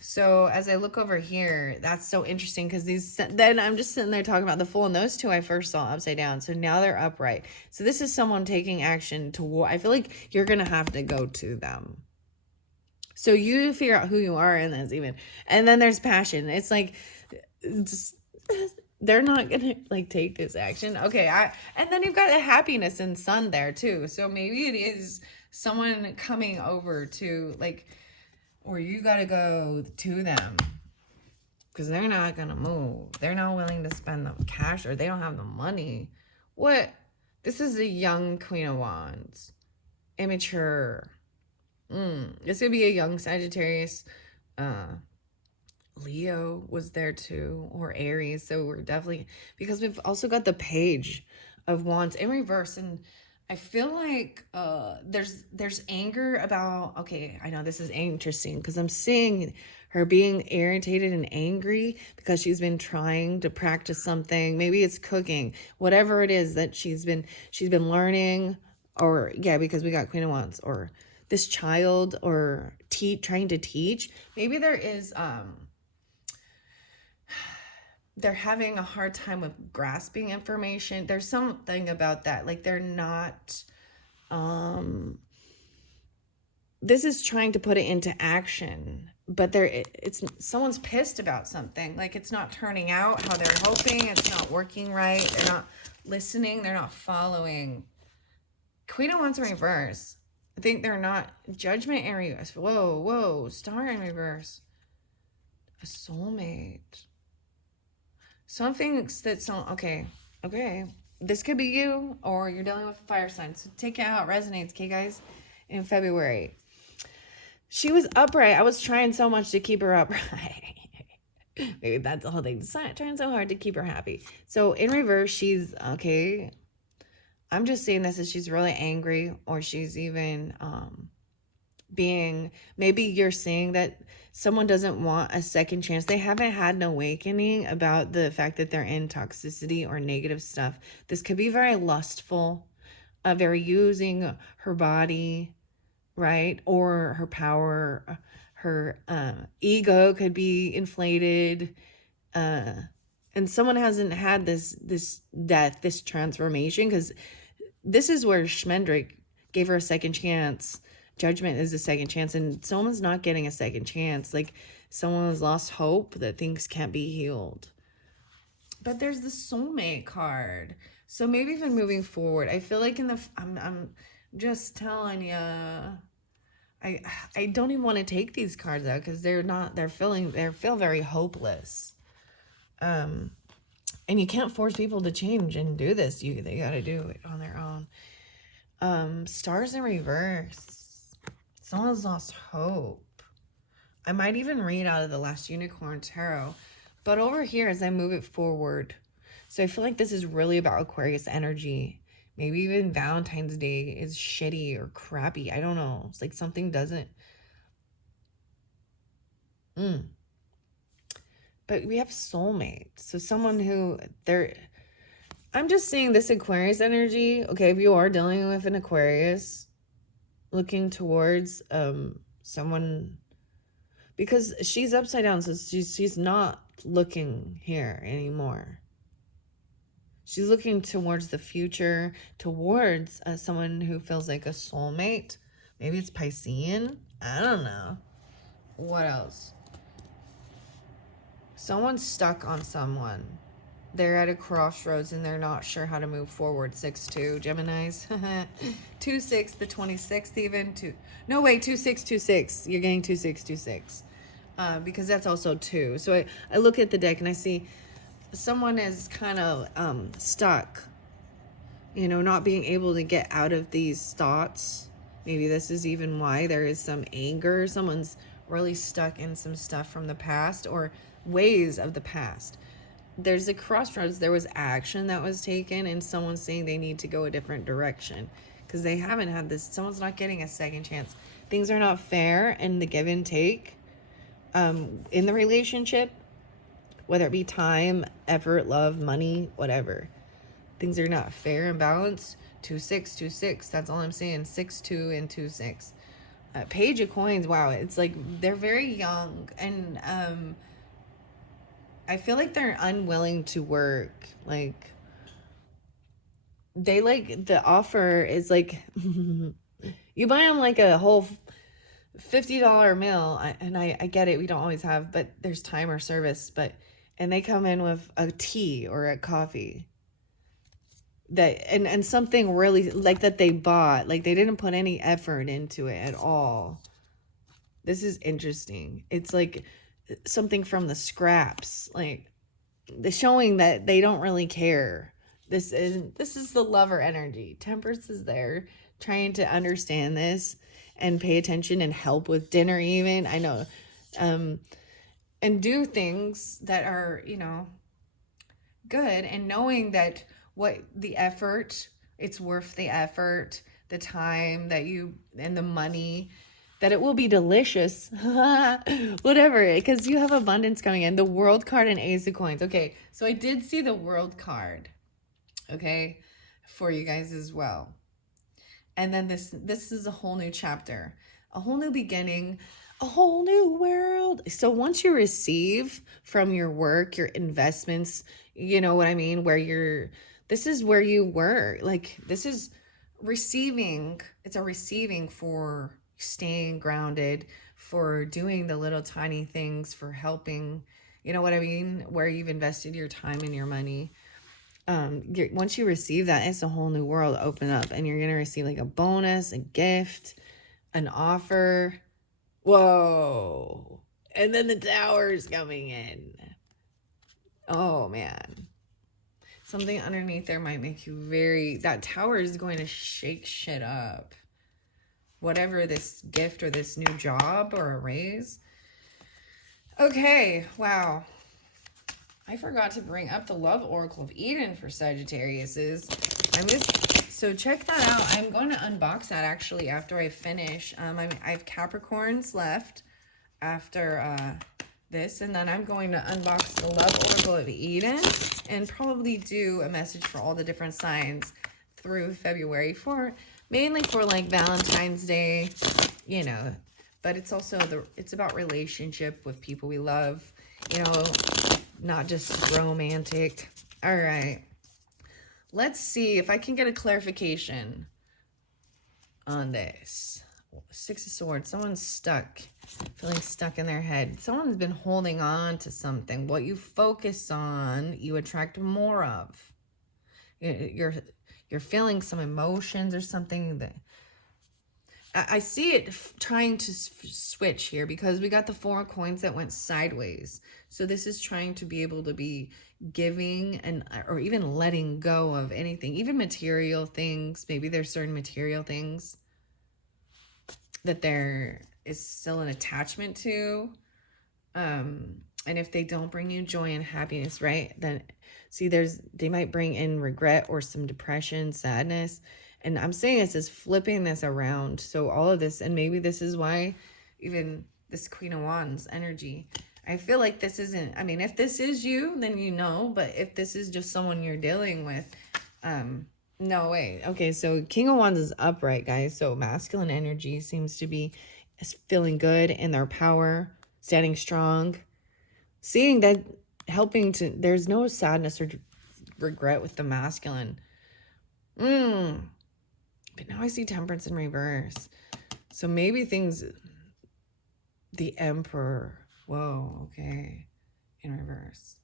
So as I look over here, that's so interesting, because then I'm just sitting there talking about the Fool, and those two I first saw upside down. So now they're upright. So this is someone taking action to, I feel like you're going to have to go to them. So you figure out who you are in this even. And then there's passion. It's like, they're not going to like take this action. Okay. And then you've got a happiness and sun there too. So maybe it is someone coming over to like, or you got to go to them, because they're not going to move. They're not willing to spend the cash, or they don't have the money. What? This is a young Queen of Wands. Immature. This could be a young Sagittarius. Leo was there too, or Aries. So we're definitely, because we've also got the Page of Wands in reverse, and I feel like there's anger about, okay, I know this is interesting, because I'm seeing her being irritated and angry because she's been trying to practice something. Maybe it's cooking, whatever it is that she's been learning, or yeah, because we got Queen of Wands, or this child, or trying to teach. Maybe there is they're having a hard time with grasping information. There's something about that. Like they're not, this is trying to put it into action, but someone's pissed about something. Like it's not turning out how they're hoping. It's not working right. They're not listening. They're not following. Queen of Wands in reverse. I think they're not. Judgment in reverse. Whoa, whoa. Star in reverse. A soulmate. Something that's not. Okay. Okay. This could be you, or you're dealing with a fire sign. So take it how it resonates, okay, guys? In February. She was upright. I was trying so much to keep her upright. Maybe that's the whole thing. Trying so hard to keep her happy. So in reverse, she's okay. I'm just seeing this as she's really angry, or she's even being, maybe you're seeing that someone doesn't want a second chance. They haven't had an awakening about the fact that they're in toxicity or negative stuff. This could be very lustful, very using her body, right? Or her power, her ego could be inflated. And someone hasn't had this death, this transformation, because this is where Schmendrick gave her a second chance. Judgment is a second chance, and someone's not getting a second chance. Like someone has lost hope that things can't be healed. But there's the soulmate card. So maybe even moving forward, I feel like I'm just telling you, I don't even want to take these cards out because they feel very hopeless. And you can't force people to change and do this. They got to do it on their own. Stars in reverse. Someone's lost hope. I might even read out of the last Unicorn Tarot. But over here, as I move it forward, so I feel like this is really about Aquarius energy. Maybe even Valentine's Day is shitty or crappy. I don't know. It's like something doesn't. But we have soulmate. So someone who I'm just seeing this Aquarius energy. Okay, if you are dealing with an Aquarius, looking towards someone, because she's upside down, so she's not looking here anymore. She's looking towards the future, towards someone who feels like a soulmate. Maybe it's Piscean. I don't know. What else? Someone's stuck on someone. They're at a crossroads and they're not sure how to move forward. 6-2, Geminis. 2-6, the 26th even. No, wait, 2-6-2-6. You're getting 2-6-2-6. Because that's also 2. So I look at the deck and I see someone is kind of stuck, not being able to get out of these thoughts. Maybe this is even why there is some anger. Someone's really stuck in some stuff from the past or ways of the past. There's a crossroads. There was action that was taken and someone's saying they need to go a different direction because they haven't had this. Someone's not getting a second chance. Things are not fair in the give and take in the relationship. Whether it be time, effort, love, money, whatever. Things are not fair and balanced. 2-6-2-6. That's all I'm saying. 6-2 and 2-6. Page of Coins. Wow. It's like they're very young. And I feel like they're unwilling to work. Like they the offer is like you buy them like a whole $50 meal. And I get it. We don't always have, but there's time or service. And they come in with a tea or a coffee and something really like that they bought. Like they didn't put any effort into it at all. This is interesting. It's like something from the scraps, like the showing that they don't really care. This is the lover energy. Temperance is there trying to understand this and pay attention and help with dinner even. I know. And do things that are, good, and knowing that what the effort, it's worth the effort, the time that and the money, that it will be delicious, whatever, because you have abundance coming in. The World card and Ace of Coins. Okay, so I did see the World card, okay, for you guys as well. And then this is a whole new chapter, a whole new beginning, a whole new world. So once you receive from your work, your investments, you know what I mean, this is where you were. Like this is receiving. It's a receiving for staying grounded, for doing the little tiny things, for helping, you know what I mean, where you've invested your time and your money. once you receive that, it's a whole new world open up, and you're gonna receive like a bonus, a gift, an offer. Whoa. And then the tower's coming in. Oh man. Something underneath there might make you that tower is going to shake shit up. Whatever this gift or this new job or a raise. Okay, wow. I forgot to bring up the Love Oracle of Eden for Sagittariuses. So check that out. I'm going to unbox that actually after I finish. I have Capricorns left after this, and then I'm going to unbox the Love Oracle of Eden and probably do a message for all the different signs through February mainly for like Valentine's Day, you know, but it's also it's about relationship with people we love, you know, not just romantic. All right. Let's see if I can get a clarification on this. Six of Swords. Someone's stuck, feeling stuck in their head. Someone's been holding on to something. What you focus on, you attract more of. You're feeling some emotions or something that I see it trying to switch here, because we got the Four of Coins that went sideways. So this is trying to be able to be giving or even letting go of anything, even material things. Maybe there's certain material things that there is still an attachment to. And if they don't bring you joy and happiness, right, then see, they might bring in regret or some depression, sadness. And I'm saying this is flipping this around. So all of this, and maybe this is why even this Queen of Wands energy, I feel like this isn't, I mean, if this is you, then you know, but if this is just someone you're dealing with, no way. Okay, so King of Wands is upright, guys. So masculine energy seems to be feeling good in their power, standing strong, seeing that, there's no sadness or regret with the masculine. But now I see Temperance in reverse. So maybe the Emperor. Whoa, okay. In reverse.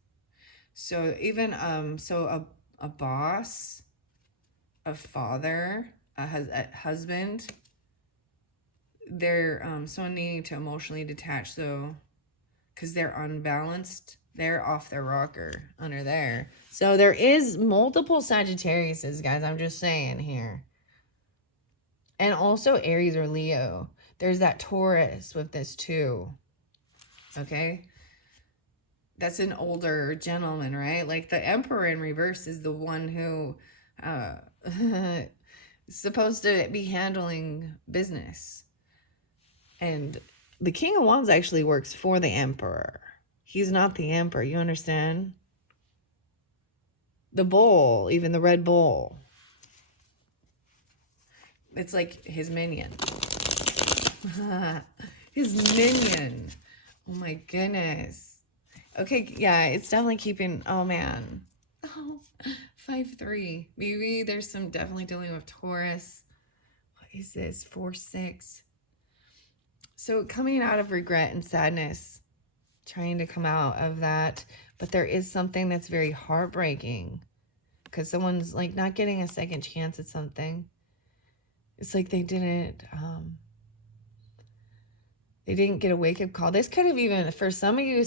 So even, a boss, a father, a husband, they're someone needing to emotionally detach. So, because they're unbalanced, they're off their rocker under there. So there is multiple Sagittariuses, guys. I'm just saying here. And also Aries or Leo. There's that Taurus with this too. Okay? That's an older gentleman, right? Like the Emperor in reverse is the one who is supposed to be handling business. And the King of Wands actually works for the Emperor. He's not the Emperor, you understand? The bull, even the red bull. It's like his minion. His minion. Oh my goodness. Okay, yeah, it's definitely keeping, oh man. Oh, 5-3. Maybe there's some definitely dealing with Taurus. What is this? 4-6. So coming out of regret and sadness, trying to come out of that. But there is something that's very heartbreaking, because someone's like not getting a second chance at something. It's like they didn't get a wake-up call. This could have even, for some of you,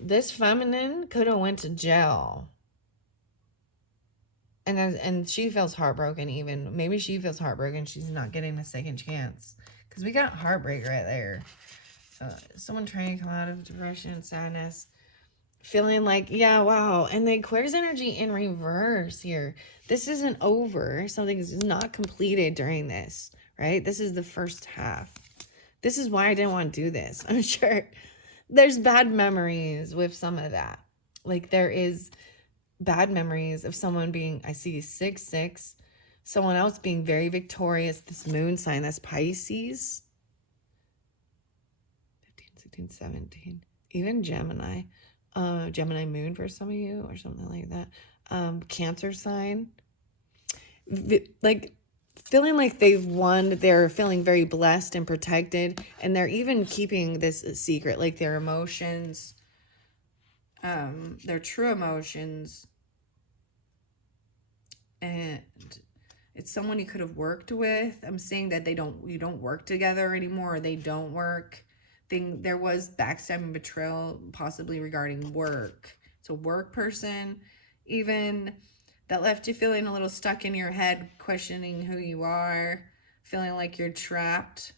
this feminine could have went to jail. And she feels heartbroken even. Maybe she feels heartbroken. She's not getting a second chance. Because we got heartbreak right there. So someone trying to come out of depression and sadness. Feeling like, yeah, wow. And the Aquarius energy in reverse here. This isn't over. Something is not completed during this, right? This is the first half. This is why I didn't want to do this. I'm sure there's bad memories with some of that. Like there is bad memories of someone being, I see 6-6, someone else being very victorious. This moon sign, that's Pisces. 15, 16, 17, even Gemini. Gemini moon for some of you or something like that. Cancer sign. Like feeling like they've won. They're feeling very blessed and protected. And they're even keeping this a secret, like their emotions, their true emotions. and it's someone you could have worked with. I'm saying that you don't work together anymore, or they don't work. There was backstabbing, betrayal, possibly regarding work. It's a work person, even, that left you feeling a little stuck in your head, questioning who you are, feeling like you're trapped.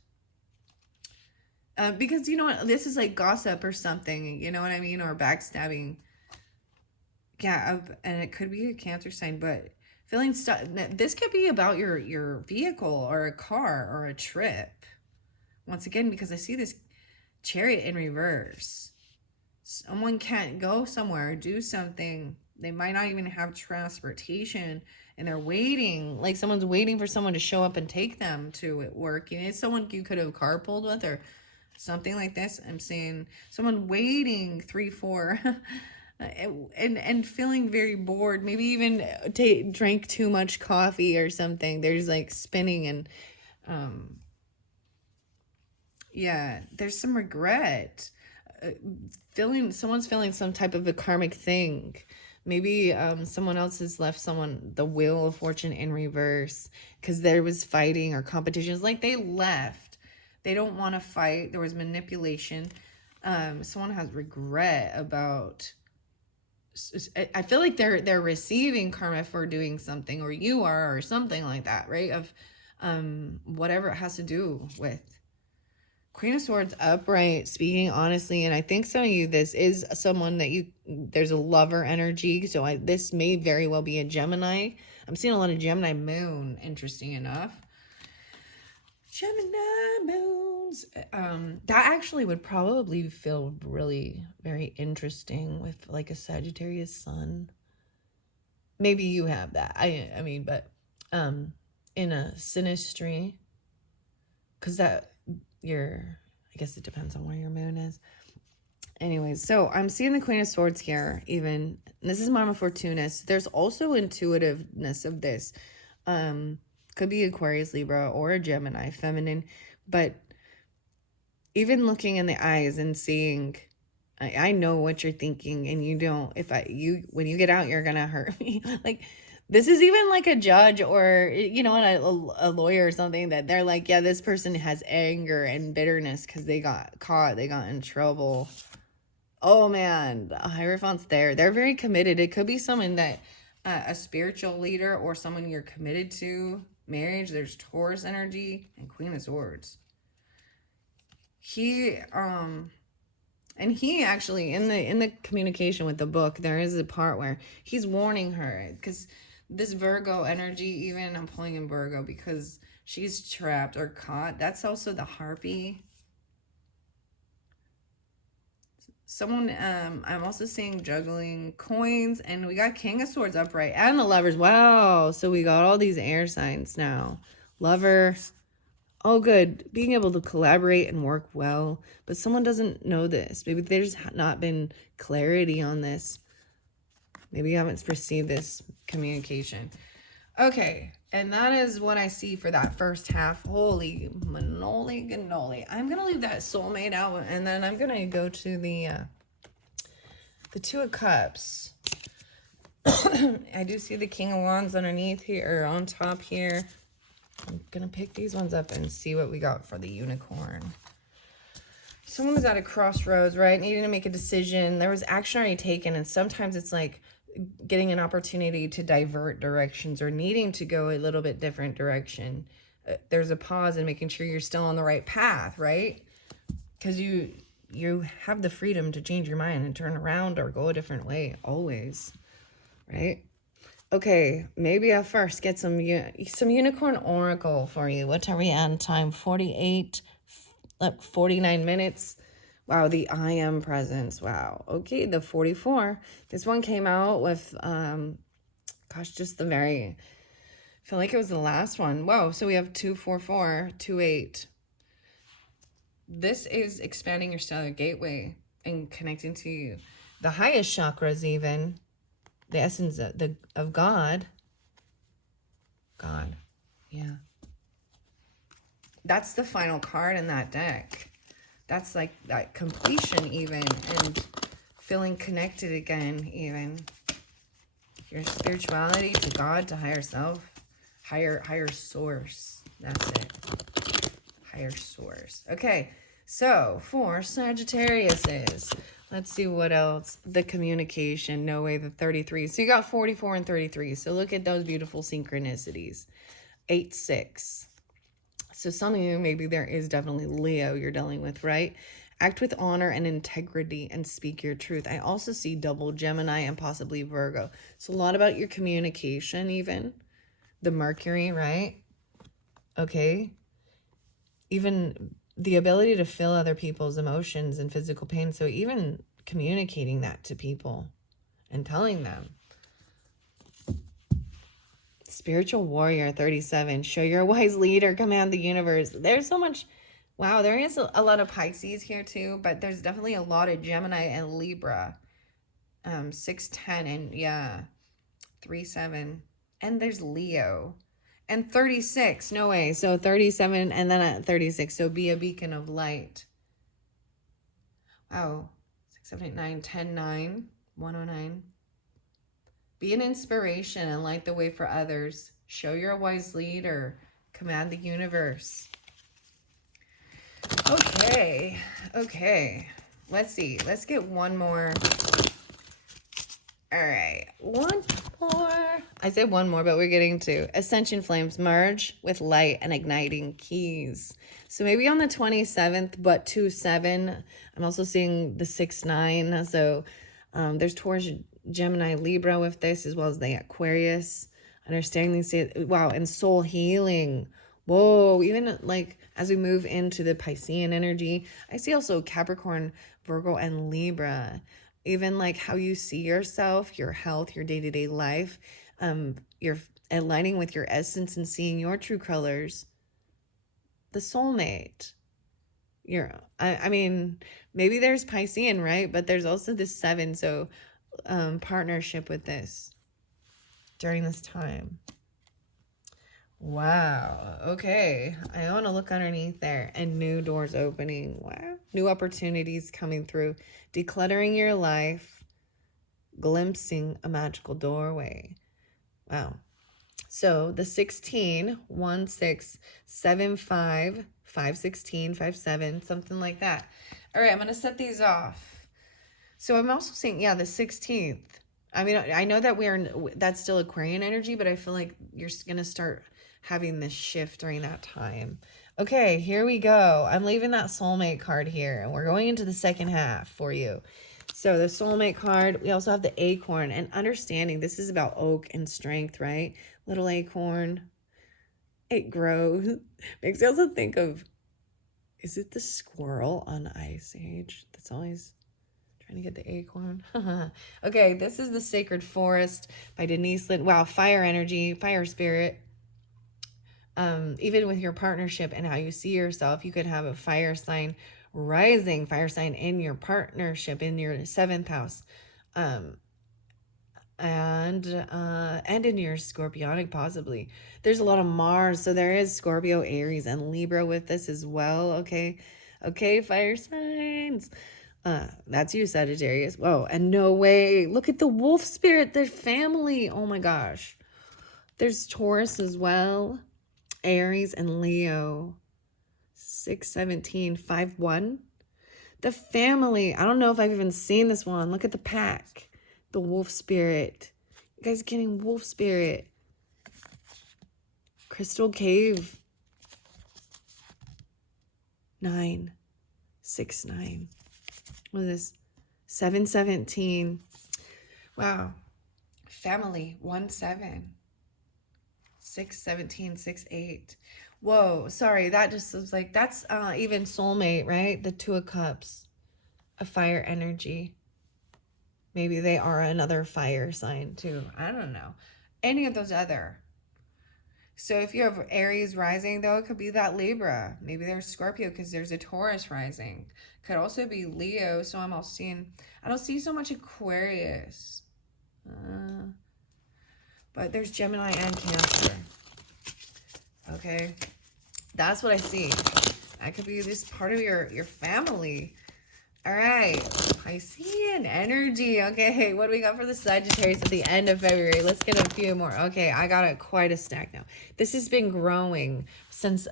Because you know what, this is like gossip or something, you know what I mean, or backstabbing. Yeah, and it could be a Cancer sign, but feeling stuck. This could be about your vehicle or a car or a trip. Once again, because I see this Chariot in reverse. Someone can't go somewhere, do something. They might not even have transportation, and they're waiting. Like someone's waiting for someone to show up and take them to work. You know, it's someone you could have carpooled with or something like this. I'm saying someone waiting 3-4 and feeling very bored, maybe even drank too much coffee or something. There's like spinning and yeah, there's some regret. Someone's feeling some type of a karmic thing. Maybe someone else has left someone the Wheel of Fortune in reverse because there was fighting or competitions. Like they left. They don't want to fight. There was manipulation. Someone has regret about. I feel like they're receiving karma for doing something, or you are, or something like that, right? Of whatever it has to do with. Queen of Swords upright, speaking honestly, and I think some of you, this is someone that there's a lover energy, so this may very well be a Gemini. I'm seeing a lot of Gemini moon, interesting enough. Gemini moons. That actually would probably feel really very interesting with like a Sagittarius sun. Maybe you have that. I mean, but in a synastry, because that I guess it depends on where your moon is. Anyways, so I'm seeing the Queen of Swords here, even. This is Mama Fortuna's. There's also intuitiveness of this. Could be Aquarius, Libra, or a Gemini, feminine. But even looking in the eyes and seeing, I know what you're thinking, and you don't. When you get out, you're gonna hurt me. Like, this is even like a judge or, you know, a lawyer or something, that they're like, yeah, this person has anger and bitterness because they got caught, they got in trouble. Oh man, the Hierophant's there. They're very committed. It could be someone that, a spiritual leader or someone you're committed to. Marriage, there's Taurus energy and Queen of Swords. And he actually, in the communication with the book, there is a part where he's warning her, because this Virgo energy, even I'm pulling in Virgo because she's trapped or caught. That's also the Harpy. Someone, I'm also seeing juggling coins, and we got King of Swords upright and the Lovers. Wow. So we got all these air signs now. Lover. Oh, good. Being able to collaborate and work well. But someone doesn't know this. Maybe there's not been clarity on this. Maybe you haven't received this communication. Okay, and that is what I see for that first half. Holy manoli cannoli. I'm going to leave that soulmate out, and then I'm going to go to the Two of Cups. I do see the King of Wands underneath here, or on top here. I'm going to pick these ones up and see what we got for the Unicorn. Someone was at a crossroads, right? Needing to make a decision. There was action already taken, and sometimes it's like getting an opportunity to divert directions or needing to go a little bit different direction. There's a pause and making sure you're still on the right path, right? Because you have the freedom to change your mind and turn around or go a different way, always, right? Okay, maybe I'll first get some Unicorn Oracle for you. What are we on time? 49 minutes. Wow, the I Am presence. Wow. Okay, the 44. This one came out with, just the very, I feel like it was the last one. Whoa, so we have 244, 28. This is expanding your stellar gateway and connecting to the highest chakras, even the essence of God. God, yeah. That's the final card in that deck. That's like that completion even, and feeling connected again even. your spirituality, to God, to higher self, higher source. That's it. Higher source. Okay, so for Sagittariuses, let's see what else. The communication, no way, the 33. So you got 44 and 33. So look at those beautiful synchronicities. 8, 6. So some of you, maybe there is definitely Leo you're dealing with, right? Act with honor and integrity and speak your truth. I also see double Gemini and possibly Virgo. So a lot about your communication even. The Mercury, right? Okay. Even the ability to feel other people's emotions and physical pain. So even communicating that to people and telling them. Spiritual warrior, 37. Show you're a wise leader. Command the universe. There's so much. Wow, there is a lot of Pisces here too, but there's definitely a lot of Gemini and Libra. 6, 10, and yeah, 3, 7. And there's Leo. And 36, no way. So 37 and then at 36. So be a beacon of light. Wow. 6, 7, 8, 9, 10, 9, 109. Be an inspiration and light the way for others. Show you're a wise leader. Command the universe. Okay. Okay. Let's see. Let's get one more. All right. One more. I said one more, but we're getting to Ascension Flames. Merge with light and igniting keys. So maybe on the 27th, but 2-7. I'm also seeing the 6-9. So there's Taurus, Gemini, Libra with this, as well as the Aquarius. Understanding these, wow, and soul healing. Whoa, even like as we move into the Piscean energy, I see also Capricorn, Virgo, and Libra. Even like how you see yourself, your health, your day-to-day life, you're aligning with your essence and seeing your true colors. The soulmate. I mean, maybe there's Piscean, right? But there's also this 7, so partnership with this during this time. Wow. Okay. I want to look underneath there. And new doors opening. Wow. New opportunities coming through. Decluttering your life. Glimpsing a magical doorway. Wow. So the 16, 1, 6, 7, 5, 5, 16, 5, 7, something like that. All right. I'm going to set these off. So I'm also seeing, yeah, the 16th. I mean, I know that that's still Aquarian energy, but I feel like you're going to start having this shift during that time. Okay, here we go. I'm leaving that soulmate card here, and we're going into the second half for you. So the soulmate card, we also have the acorn, and understanding this is about oak and strength, right? Little acorn, it grows. Makes me also think of, is it the squirrel on Ice Age that's always trying to get the acorn? Okay, this is the Sacred Forest by Denise Lynn. Wow, fire energy, fire spirit. Even with your partnership and how you see yourself, you could have a fire sign rising, fire sign in your partnership, in your 7th house, and in your Scorpionic possibly. There's a lot of Mars, so there is Scorpio, Aries, and Libra with this as well. Okay, fire signs. That's you, Sagittarius. Whoa, and no way. Look at the wolf spirit, their family. Oh my gosh. There's Taurus as well. Aries and Leo. 6, 17, 5, 1. The family. I don't know if I've even seen this one. Look at the pack. The wolf spirit. You guys getting wolf spirit. Crystal Cave. 9, 6, 9. What is this? 7, 17. Wow. Family. 1, 7. 6, 17, 6, 8. Whoa, sorry, that just was like, that's even soulmate, right? The 2 of Cups, a fire energy. Maybe they are another fire sign too. I don't know. Any of those other. So if you have Aries rising, though, it could be that Libra. Maybe there's Scorpio because there's a Taurus rising. Could also be Leo. So I'm also seeing, I don't see so much Aquarius. But there's Gemini and Cancer. Okay. That's what I see. That could be this part of your family. All right, Piscean energy. Okay, what do we got for the Sagittarius at the end of February? Let's get a few more. Okay, I got quite a stack now. This has been growing since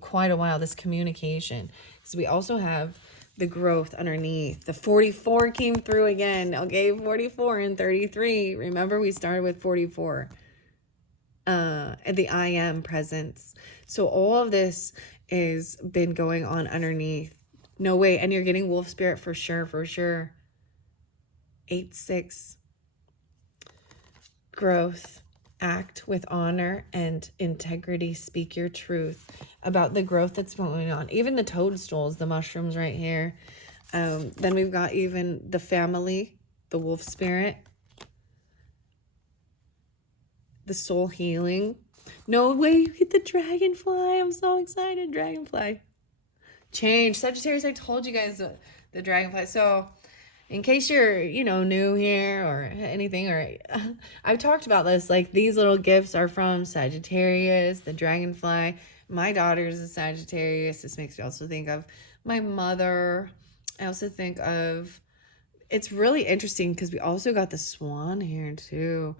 quite a while, this communication. Because we also have the growth underneath. The 44 came through again. Okay, 44 and 33. Remember, we started with 44. The I am presence. So all of this is been going on underneath. No way. And you're getting wolf spirit for sure, for sure. 8-6. Growth. Act with honor and integrity. Speak your truth about the growth that's going on. Even the toadstools, the mushrooms right here. Then we've got even the family, the wolf spirit. The soul healing. No way, you hit the dragonfly. I'm so excited. Dragonfly. Change. Sagittarius, I told you guys the dragonfly. So in case you're, new here or anything, or I've talked about this, like these little gifts are from Sagittarius, the dragonfly. My daughter's a Sagittarius. This makes me also think of my mother. I also think of, it's really interesting because we also got the swan here too.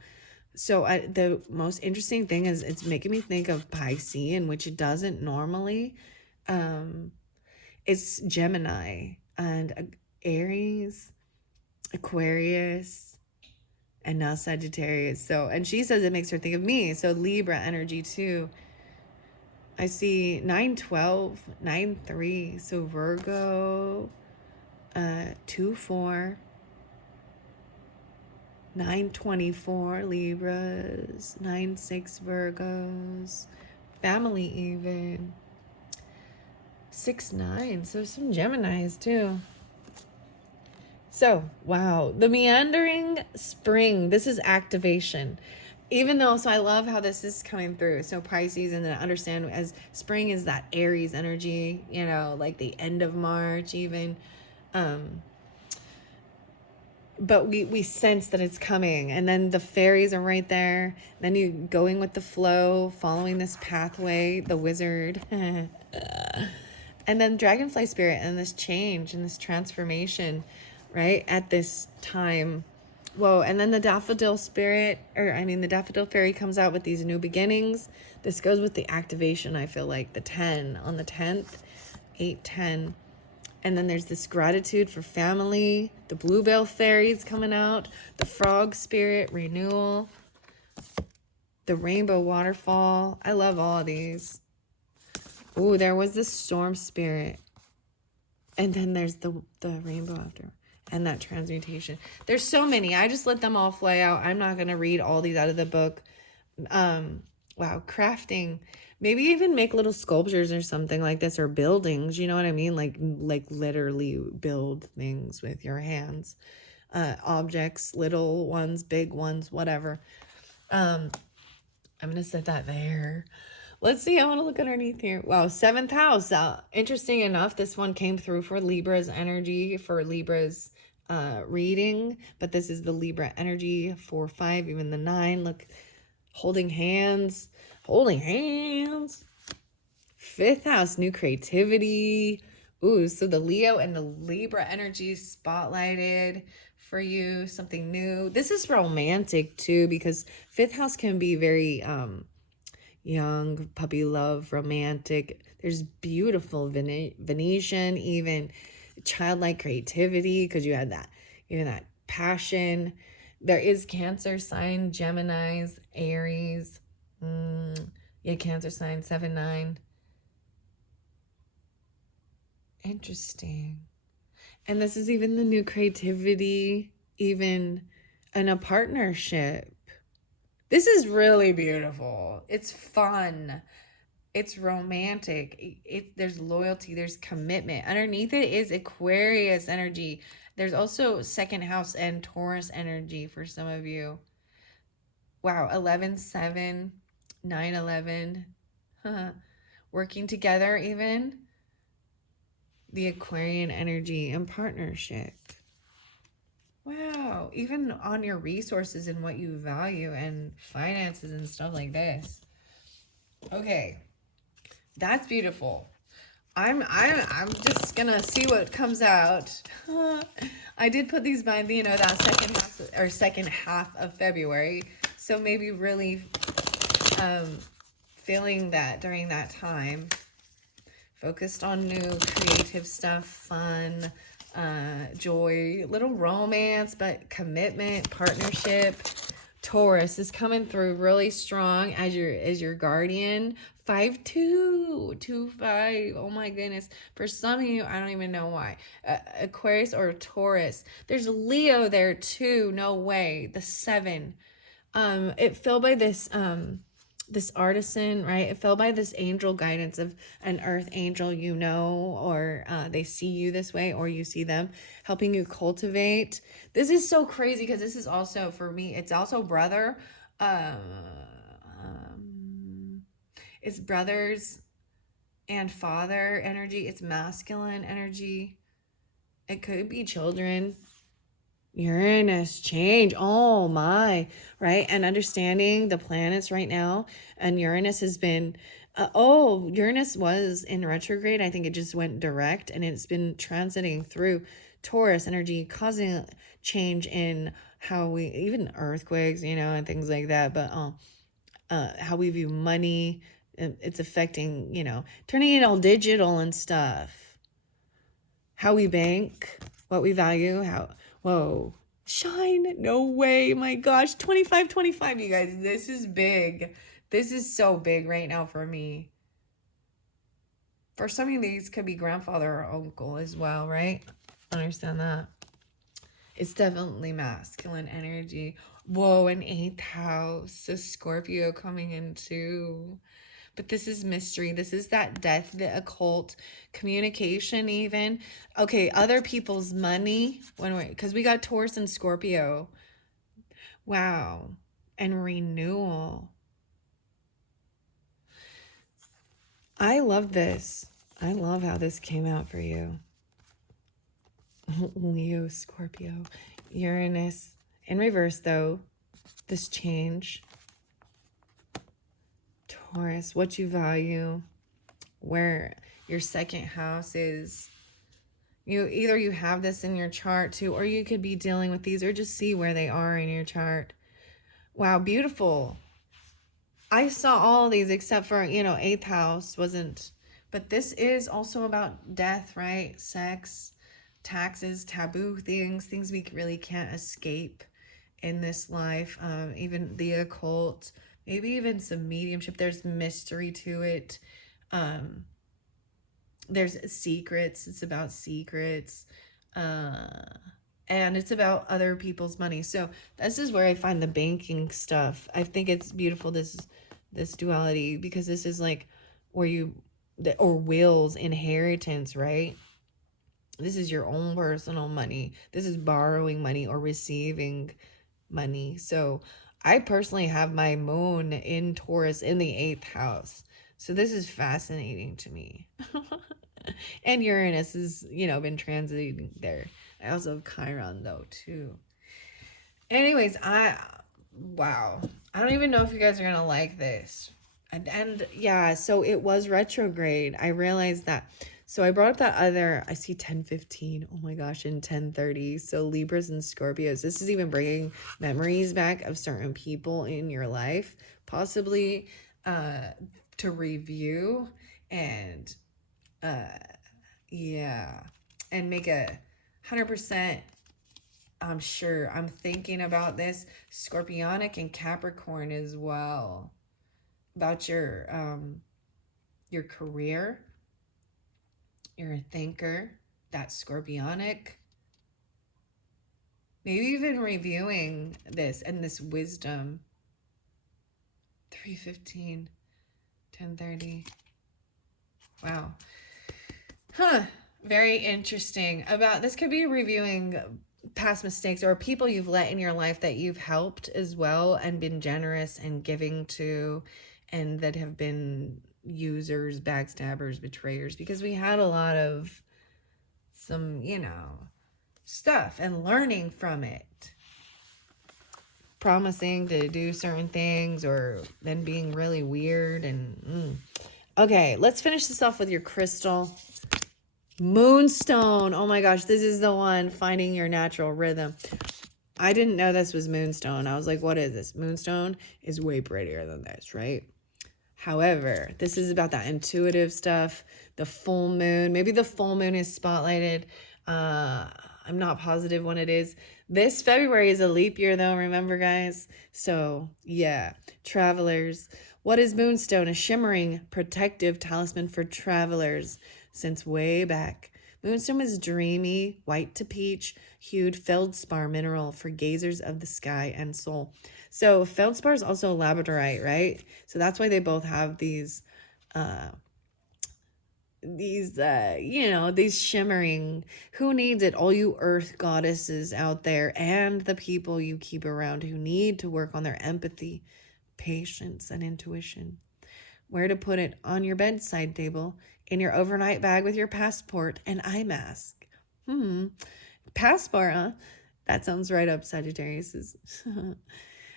So the most interesting thing is it's making me think of Piscean, which it doesn't normally. It's Gemini and Aries, Aquarius, and now Sagittarius. So, and she says it makes her think of me. So Libra energy too. I see 9-12, 9-3. So Virgo, 2-4. 9-24 Libras, 9-6 Virgos, family even, 6-9, so some Geminis too. So, wow, the meandering spring, this is activation. Even though, so I love how this is coming through. So Pisces, and then I understand as spring is that Aries energy, like the end of March even. But we sense that it's coming, and then the fairies are right there. Then you going with the flow, following this pathway, the wizard. And then dragonfly spirit and this change and this transformation, right, at this time. Whoa, and then the daffodil spirit, the daffodil fairy comes out with these new beginnings. This goes with the activation, I feel like, the 10 on the 10th, 8-10. And then there's this gratitude for family. The bluebell fairies coming out. The frog spirit, renewal. The rainbow waterfall. I love all of these. Ooh, there was the storm spirit. And then there's the rainbow after. And that transmutation. There's so many. I just let them all fly out. I'm not going to read all these out of the book. Wow, crafting. Maybe even make little sculptures or something like this, or buildings, you know what I mean? Like literally build things with your hands. Objects, little ones, big ones, whatever. I'm going to set that there. Let's see. I want to look underneath here. Wow, 7th house. Interesting enough, this one came through for Libra's energy, for Libra's reading. But this is the Libra energy, 4-5, even the 9. Look, holding hands. Holding hands. 5th house, new creativity. Ooh, so the Leo and the Libra energy spotlighted for you. Something new. This is romantic too, because 5th house can be very young, puppy love, romantic. There's beautiful Venetian, even childlike creativity, because you had that, that passion. There is Cancer sign, Geminis, Aries. Yeah, Cancer sign, 7-9. Interesting. And this is even the new creativity, even in a partnership. This is really beautiful. It's fun. It's romantic. There's loyalty. There's commitment. Underneath it is Aquarius energy. There's also 2nd house and Taurus energy for some of you. Wow, 11-7. 9-11, working together even. The Aquarian energy and partnership. Wow, even on your resources and what you value and finances and stuff like this. Okay, that's beautiful. I'm just gonna see what comes out. I did put these by the, that second half of February. So maybe really feeling that during that time. Focused on new creative stuff, fun, joy, little romance, but commitment, partnership. Taurus is coming through really strong as your guardian. 5-2, 2-5. Oh my goodness. For some of you, I don't even know why. Aquarius or Taurus. There's Leo there too. No way. The 7. It fell by this artisan, right? It fell by this angel guidance of an earth angel, or they see you this way, or you see them helping you cultivate. This is so crazy because this is also, for me, it's also brother. It's brothers and father energy. It's masculine energy. It could be children. Uranus change. Oh my, right? And understanding the planets right now. And Uranus has been, Uranus was in retrograde. I think it just went direct, and it's been transiting through Taurus energy, causing change in how we, even earthquakes, and things like that. But how we view money, it's affecting, turning it all digital and stuff. How we bank, what we value, whoa, shine, no way, my gosh, 25, you guys, this is big. This is so big right now for me. For some of these could be grandfather or uncle as well, right? Understand that. It's definitely masculine energy. Whoa, an 8th house, so Scorpio coming in too. But this is mystery. This is that death, the occult, communication even. Okay, other people's money. Because we got Taurus and Scorpio. Wow. And renewal. I love this. I love how this came out for you. Leo, Scorpio, Uranus. In reverse, though, this change. Taurus, what you value, where your second house is. Either you have this in your chart too, or you could be dealing with these, or just see where they are in your chart. Wow, beautiful. I saw all of these except for, 8th house wasn't, but this is also about death, right? Sex, taxes, taboo things we really can't escape in this life. Even the occult, maybe even some mediumship. There's mystery to it. There's secrets. It's about secrets. And it's about other people's money. So this is where I find the banking stuff. I think it's beautiful, this duality, because this is like where or wills, inheritance, right? This is your own personal money. This is borrowing money or receiving money. So I personally have my moon in Taurus in the 8th house. So this is fascinating to me. And Uranus has, been transiting there. I also have Chiron though too. Anyways, wow. I don't even know if you guys are going to like this. And yeah, so it was retrograde. I realized that. So I brought up that I see 10:15. Oh my gosh, and 10:30. So Libras and Scorpios. This is even bringing memories back of certain people in your life, possibly to review and yeah, and make 100%. I'm sure. I'm thinking about this Scorpionic and Capricorn as well. About your career. You're a thinker. That's Scorpionic. Maybe even reviewing this and this wisdom. 3:15, 10:30. Wow. Huh. Very interesting. About this could be reviewing past mistakes or people you've let in your life that you've helped as well and been generous and giving to, and that have been users, backstabbers, betrayers, because we had a lot of some, stuff and learning from it. Promising to do certain things or then being really weird and Okay, let's finish this off with your crystal. Moonstone. Oh my gosh, this is the one, finding your natural rhythm. I didn't know this was moonstone. I was like, what is this? Moonstone is way prettier than this, right? However, this is about that intuitive stuff, the full moon. Maybe the full moon is spotlighted. I'm not positive when it is. This February is a leap year, though, remember, guys? So, yeah, travelers. What is moonstone? A shimmering protective talisman for travelers since way back. Moonstone is dreamy, white to peach, hued feldspar mineral for gazers of the sky and soul. So feldspar is also labradorite, right? So that's why they both have these these shimmering. Who needs it? All you earth goddesses out there and the people you keep around who need to work on their empathy, patience, and intuition. Where to put it? On your bedside table, in your overnight bag with your passport and eye mask. Passport, huh? That sounds right up Sagittarius's.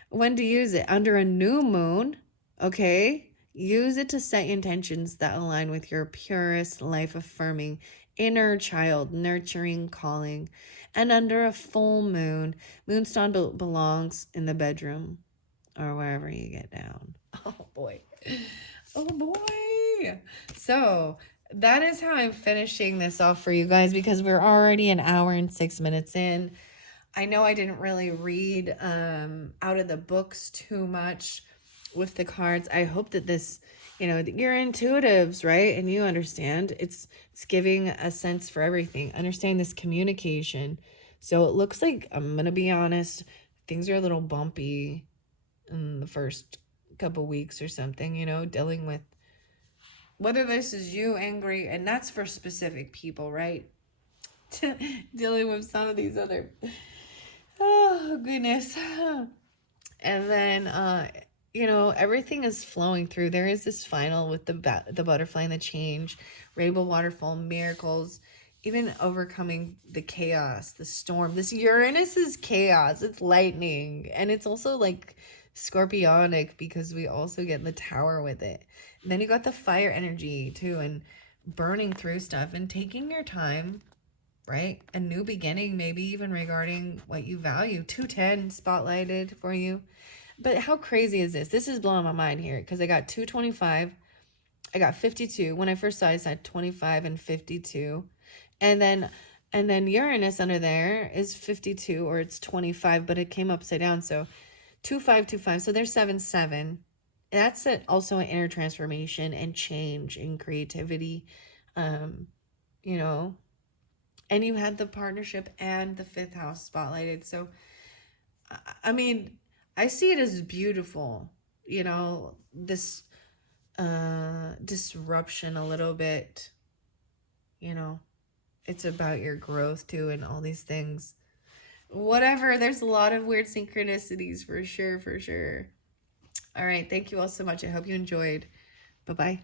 When to use it? Under a new moon, okay? Use it to set intentions that align with your purest, life-affirming, inner child, nurturing calling. And under a full moon, moonstone belongs in the bedroom or wherever you get down. Oh, boy. Oh, boy. So that is how I'm finishing this off for you guys because we're already an hour and 6 minutes in. I know I didn't really read out of the books too much with the cards. I hope that this, you're intuitives, right? And you understand. It's giving a sense for everything. Understand this communication. So it looks like, I'm going to be honest, things are a little bumpy in the first couple weeks or something, dealing with whether this is you angry, and that's for specific people, right? Dealing with some of these other, oh goodness. And then everything is flowing through. There is this final with the butterfly and the change, rainbow waterfall, miracles, even overcoming the chaos, the storm. This Uranus is chaos. It's lightning, and it's also like scorpionic because we also get the tower with it. And then you got the fire energy too, and burning through stuff and taking your time, right? A new beginning, maybe even regarding what you value. 210 spotlighted for you. But how crazy is this? This is blowing my mind here because I got 225. I got 52. When I first saw it, I said 25 and 52. And then Uranus under there is 52, or it's 25, but it came upside down. So 2525. So there's 77. That's also an inner transformation and change and creativity. And you had the partnership and the fifth house spotlighted. So, I mean, I see it as beautiful, this disruption a little bit, it's about your growth too and all these things. Whatever, there's a lot of weird synchronicities for sure. All right, thank you all so much. I hope you enjoyed. Bye-bye.